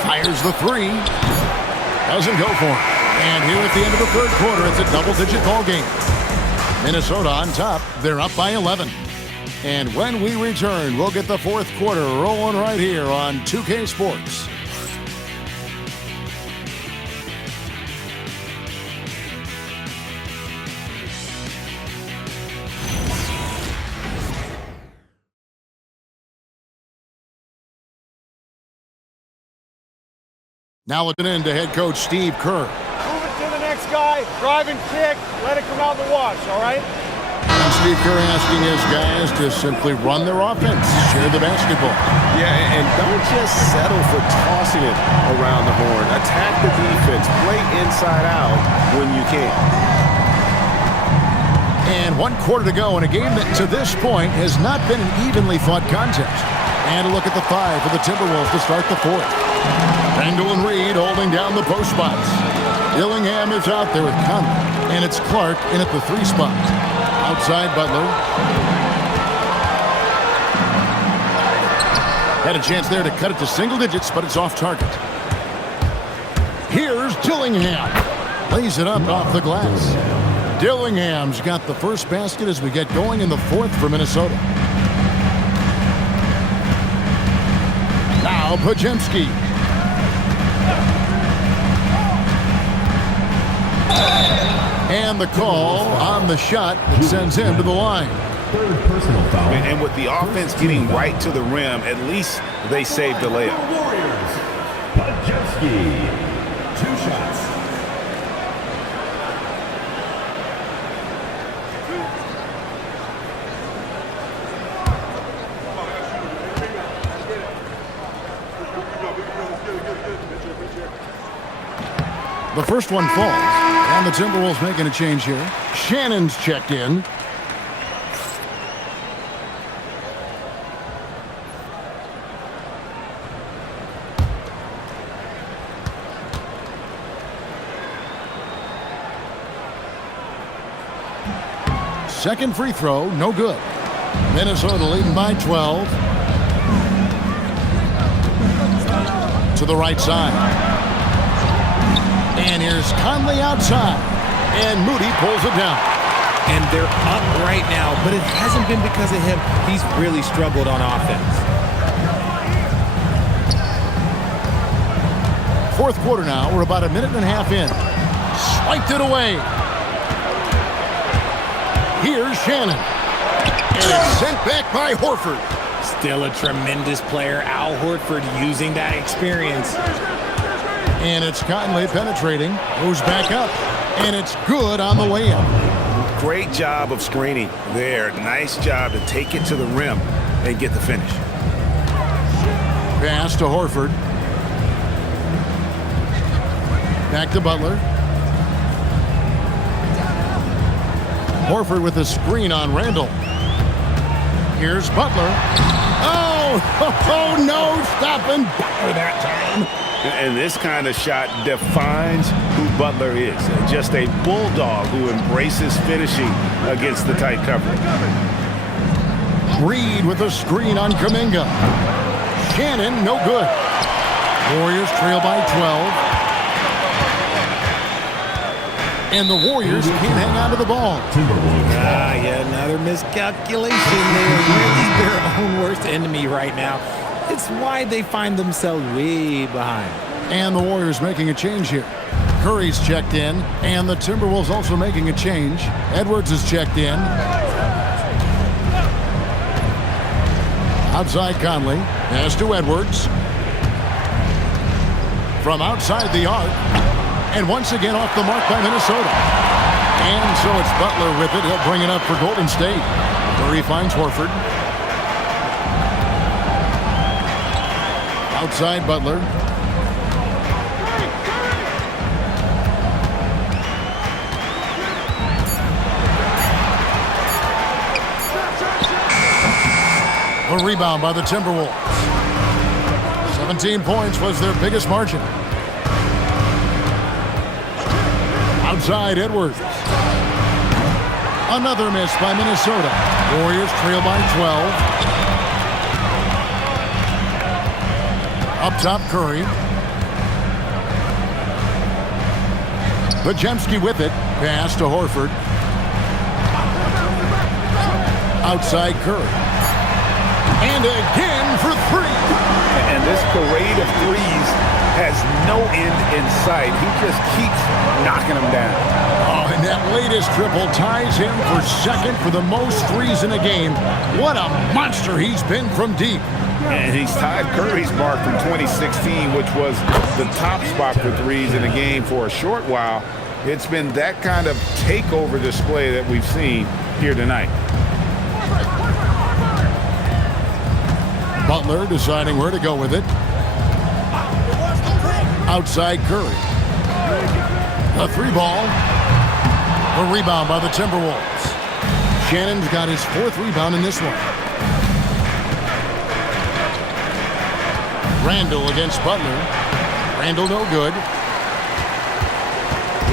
Fires the three. Doesn't go for it. And here at the end of the third quarter, it's a double-digit ball game. Minnesota on top. They're up by 11. And when we return, we'll get the fourth quarter rolling right here on 2K Sports. Now it's an end to head coach Steve Kerr. Move it to the next guy, drive and kick, let it come out the wash, all right? And Steve Kerr asking his guys to simply run their offense, share the basketball. Yeah, and don't just settle for tossing it around the horn. Attack the defense. Play inside out when you can. And 1 quarter to go in a game that to this point has not been an evenly fought contest. And a look at the five for the Timberwolves to start the fourth. Randall and Reed holding down the post spots. Dillingham is out there with Conley. And it's Clark in at the 3 spot. Outside Butler. Had a chance there to cut it to single digits, but it's off target. Here's Dillingham. Lays it up off the glass. Dillingham's got the first basket as we get going in the fourth for Minnesota. Now Podziemski. And the call on the shot that sends him to the line. Third personal foul. And with the offense getting right to the rim, at least they saved the layup. Warriors. Podziemski. 2 shots. The first one falls, and the Timberwolves making a change here. Shannon's checked in. Second free throw, no good. Minnesota leading by 12. To the right side. And here's Conley outside. And Moody pulls it down. And they're up right now, but it hasn't been because of him. He's really struggled on offense. Fourth quarter now. We're about a minute and a half in. Swiped it away. Here's Shannon. And it's sent back by Horford. Still a tremendous player. Al Horford using that experience. And it's Conley penetrating. Goes back up. And it's good on the way in. Great job of screening there. Nice job to take it to the rim and get the finish. Pass to Horford. Back to Butler. Horford with a screen on Randall. Here's Butler. Oh, no, stopping Butler that time. And this kind of shot defines who Butler is. Just a bulldog who embraces finishing against the tight coverage. Reed with a screen on Kuminga. Shannon, no good. Warriors trail by 12. And the Warriors can't hang on to the ball. Yeah, another miscalculation. They're really their own worst enemy right now. It's why they find themselves way behind. And the Warriors making a change here. Curry's checked in, and the Timberwolves also making a change. Edwards is checked in. Outside Conley. Pass to Edwards. From outside the arc. And once again off the mark by Minnesota. And so it's Butler with it. He'll bring it up for Golden State. Curry finds Horford. Outside Butler. A rebound by the Timberwolves. 17 points was their biggest margin. Outside Edwards. Another miss by Minnesota. Warriors trail by 12. Up top Curry. Bajemski with it. Pass to Horford. Outside Curry. And again for three. And this parade of threes has no end in sight. He just keeps knocking them down. Oh, and that latest triple ties him for second for the most threes in a game. What a monster he's been from deep. And he's tied Curry's mark from 2016, which was the top spot for threes in the game for a short while. It's been that kind of takeover display that we've seen here tonight. Butler deciding where to go with it. Outside Curry. A three ball. A rebound by the Timberwolves. Shannon's got his fourth rebound in this one. Randall against Butler. Randall no good.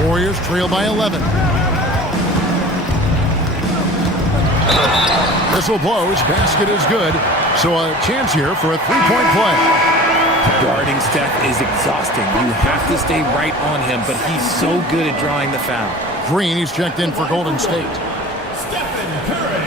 Warriors trail by 11. Whistle blows. Basket is good. So a chance here for a three-point play. Guarding Steph is exhausting. You have to stay right on him, but he's so good at drawing the foul. Green, he's checked in for Golden State. Stephen Curry.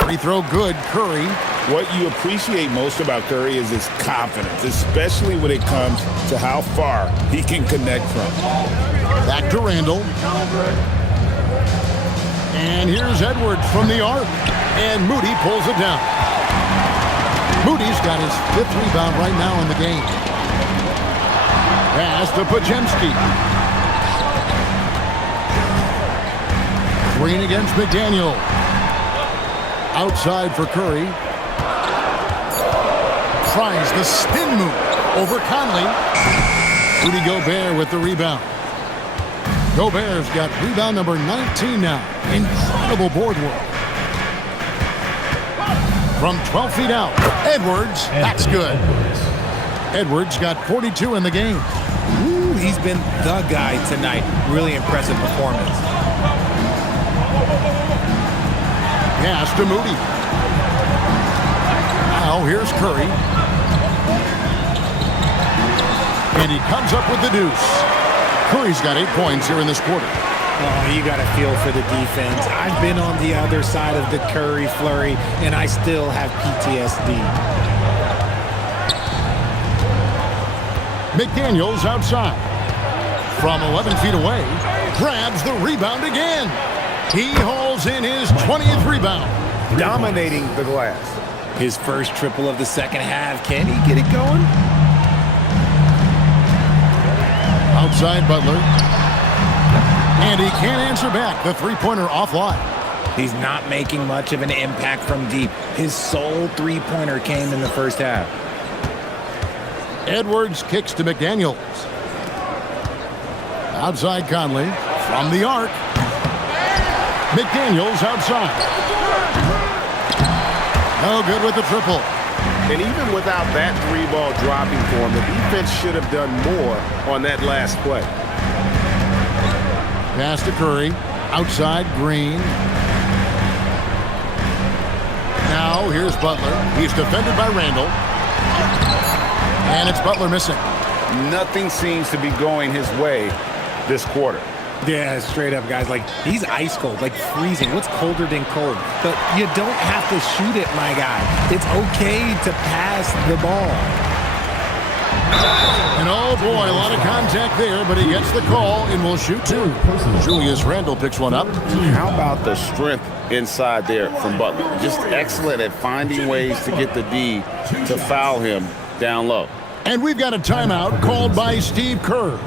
Free throw good, Curry. What you appreciate most about Curry is his confidence, especially when it comes to how far he can connect from. Back to Randall. And here's Edwards from the arc. And Moody pulls it down. Moody's got his fifth rebound right now in the game. Pass to Bajemski. Green against McDaniel. Outside for Curry. Tries the spin move over Conley. Rudy Gobert with the rebound. Gobert's got rebound number 19 now. Incredible board work. From 12 feet out, Edwards, that's good. Edwards got 42 in the game. Ooh, he's been the guy tonight. Really impressive performance. Pass to Moody. Now here's Curry. And he comes up with the deuce. Curry's got 8 points here in this quarter. Oh, you got to feel for the defense. I've been on the other side of the Curry flurry, and I still have PTSD. McDaniels outside. From 11 feet away, grabs the rebound again. He hauls in his 20th rebound. Dominating the glass. His first triple of the second half. Can he get it going? Outside Butler. And he can't answer back. The three-pointer offline. He's not making much of an impact from deep. His sole three-pointer came in the first half. Edwards kicks to McDaniels. Outside Conley. From the arc. McDaniels outside. No good with the triple. And even without that three-ball dropping for him, the defense should have done more on that last play. Pass to Curry. Outside Green. Now here's Butler. He's defended by Randall. And it's Butler missing. Nothing seems to be going his way this quarter. Yeah, straight up, guys. Like, he's ice cold, like freezing. What's colder than cold? But you don't have to shoot it, my guy. It's okay to pass the ball. And oh boy, a lot of contact there, but he gets the call and will shoot two. Julius Randle picks one up. How about the strength inside there from Butler? Just excellent at finding ways to get the D to foul him down low. And we've got a timeout called by Steve Kerr.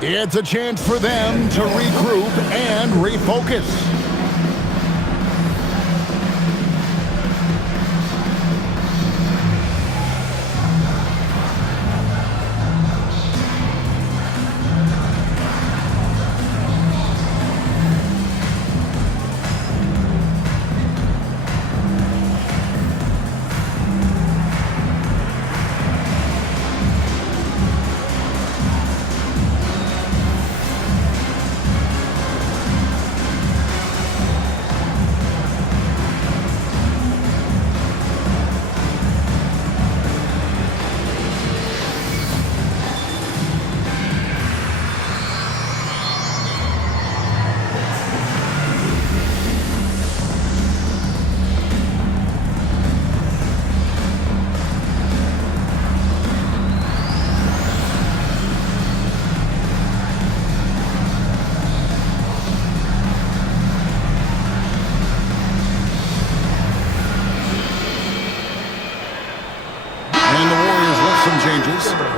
It's a chance for them to regroup and refocus.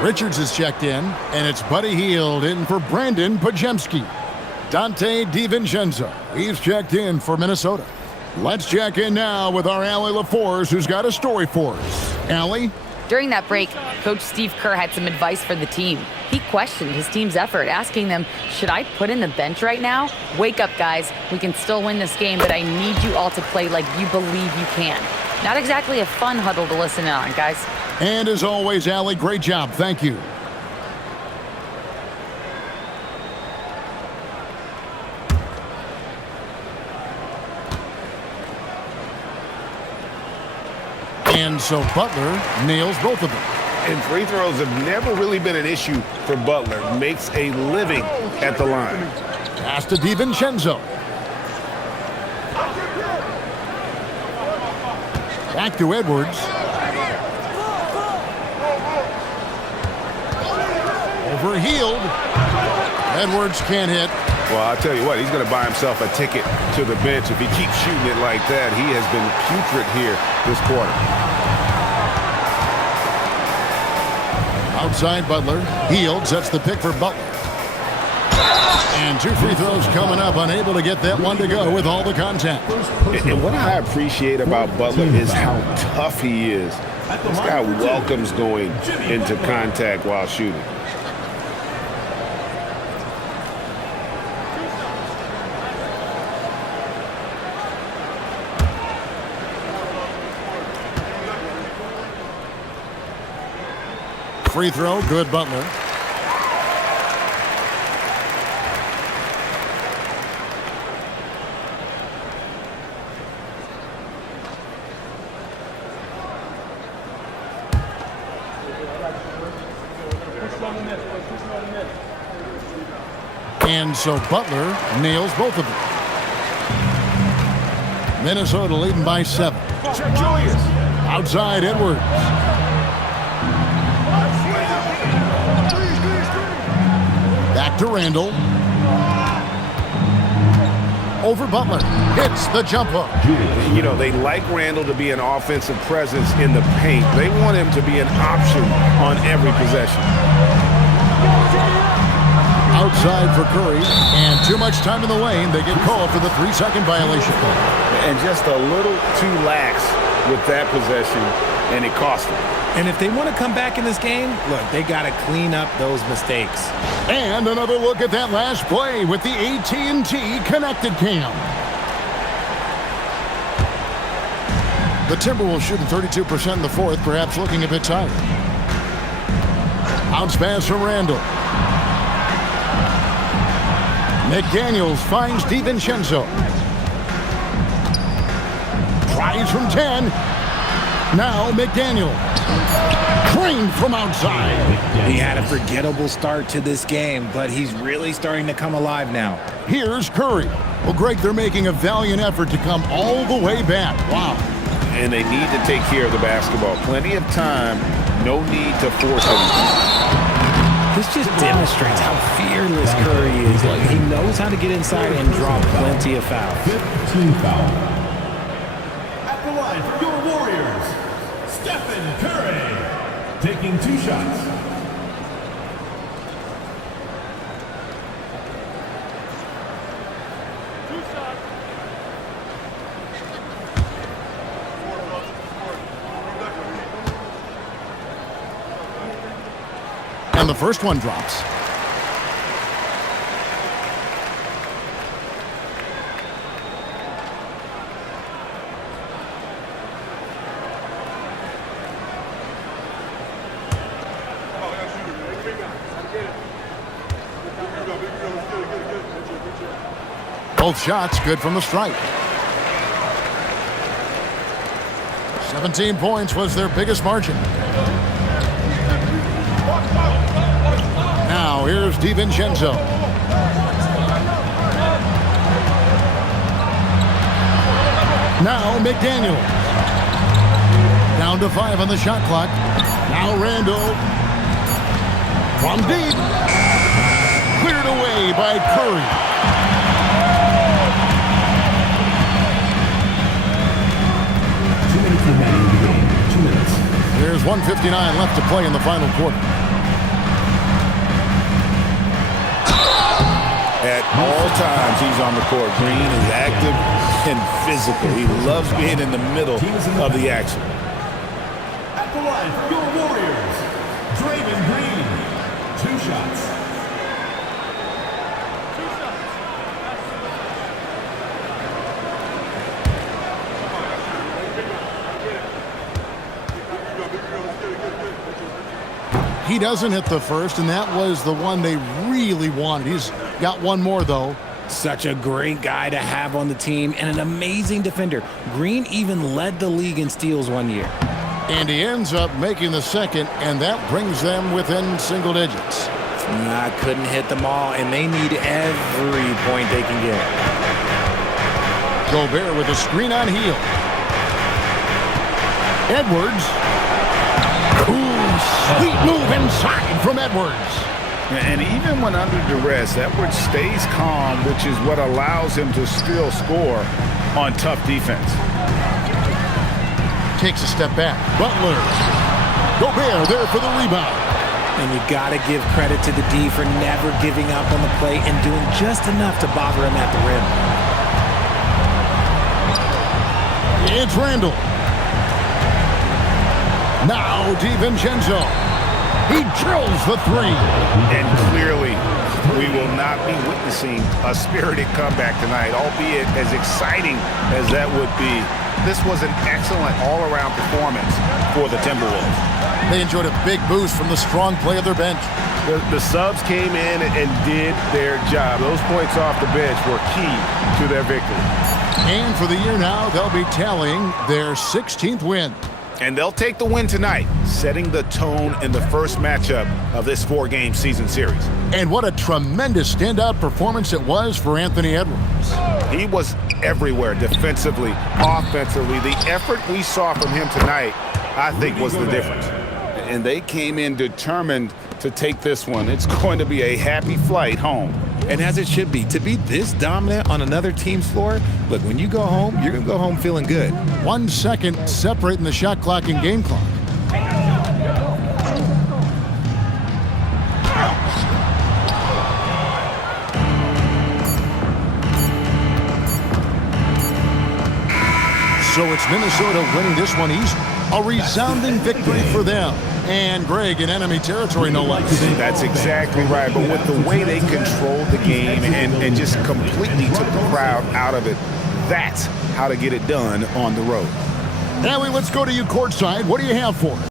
Richards is checked in, and it's Buddy Hield in for Brandon Pajemski. Dante DiVincenzo, he's checked in for Minnesota. Let's check in now with our Allie LaForce, who's got a story for us. Allie? During that break, Coach Steve Kerr had some advice for the team. He questioned his team's effort, asking them, should I put in the bench right now? Wake up, guys. We can still win this game, but I need you all to play like you believe you can. Not exactly a fun huddle to listen in on, guys. And as always, Allie, great job. Thank you. And so Butler nails both of them. And free throws have never really been an issue for Butler. Makes a living at the line. Pass to DiVincenzo. Back to Edwards. Over Hield. Edwards can't hit. Well, I'll tell you what, he's going to buy himself a ticket to the bench. If he keeps shooting it like that, he has been putrid here this quarter. Outside Butler. Hield sets the pick for Butler. And two free throws coming up, unable to get that one to go with all the contact. And what I appreciate about Butler is how tough he is. This guy welcomes going into contact while shooting. Free throw, good Butler. And so Butler nails both of them. Minnesota leading by 7. Outside Edwards. to Randall. Over Butler. Hits the jump hook. You know, they like Randall to be an offensive presence in the paint. They want him to be an option on every possession. Outside for Curry, and too much time in the lane. They get called for the 3-second violation. And just a little too lax with that possession, and it cost them. And if they want to come back in this game, look, they got to clean up those mistakes. And another look at that last play with the AT&T connected cam. The Timberwolves shooting 32% in the fourth, perhaps looking a bit tired. Bounce pass from Randall. McDaniels finds DiVincenzo. Tries from 10. Now McDaniel. Clean from outside. He had a forgettable start to this game, but he's really starting to come alive now. Here's Curry. Well, Greg, they're making a valiant effort to come all the way back. Wow. And they need to take care of the basketball. Plenty of time. No need to force anything. This just demonstrates how fearless Curry is. He knows how to get inside and draw plenty of fouls. 15 foul. At the line for your Warriors, Stephen Curry, taking 2 shots. And the first one drops. Both shots good from the stripe. 17 points was their biggest margin. Now here's DiVincenzo. Now McDaniel. Down to 5 on the shot clock. Now Randall. From deep. Cleared away by Curry. There's 1:59 left to play in the final quarter. At all times, he's on the court. Green is active and physical. He loves being in the middle of the action. At the line for your Warriors, Draymond Green, 2 shots. He doesn't hit the first, and that was the one they really wanted. He's got one more, though. Such a great guy to have on the team and an amazing defender. Green even led the league in steals one year. And he ends up making the second, and that brings them within single digits. I couldn't hit them all, and they need every point they can get. Gobert with a screen on heel. Edwards. Ooh, sweet move inside from Edwards. And even when under duress, Edwards stays calm, which is what allows him to still score on tough defense. Takes a step back. Butler. Gobert there for the rebound. And you got to give credit to the D for never giving up on the play and doing just enough to bother him at the rim. It's Randall. Now DiVincenzo. He drills the 3. And clearly, we will not be witnessing a spirited comeback tonight, albeit as exciting as that would be. This was an excellent all-around performance for the Timberwolves. They enjoyed a big boost from the strong play of their bench. The subs came in and did their job. Those points off the bench were key to their victory. And for the year now, they'll be tallying their 16th win. And they'll take the win tonight, setting the tone in the first matchup of this 4-game season series. And what a tremendous standout performance it was for Anthony Edwards. He was everywhere, defensively, offensively. The effort we saw from him tonight, I think, was the difference. and they came in determined to take this one. It's going to be a happy flight home. And as it should be, to be this dominant on another team's floor, look, when you go home, you're going to go home feeling good. 1 second separating the shot clock and game clock. So it's Minnesota winning this one easy. A resounding victory for them. And Greg, in enemy territory, no less. That's exactly right. But with the way they controlled the game and just completely took the crowd out of it, that's how to get it done on the road. Allie, let's go to you courtside. What do you have for us?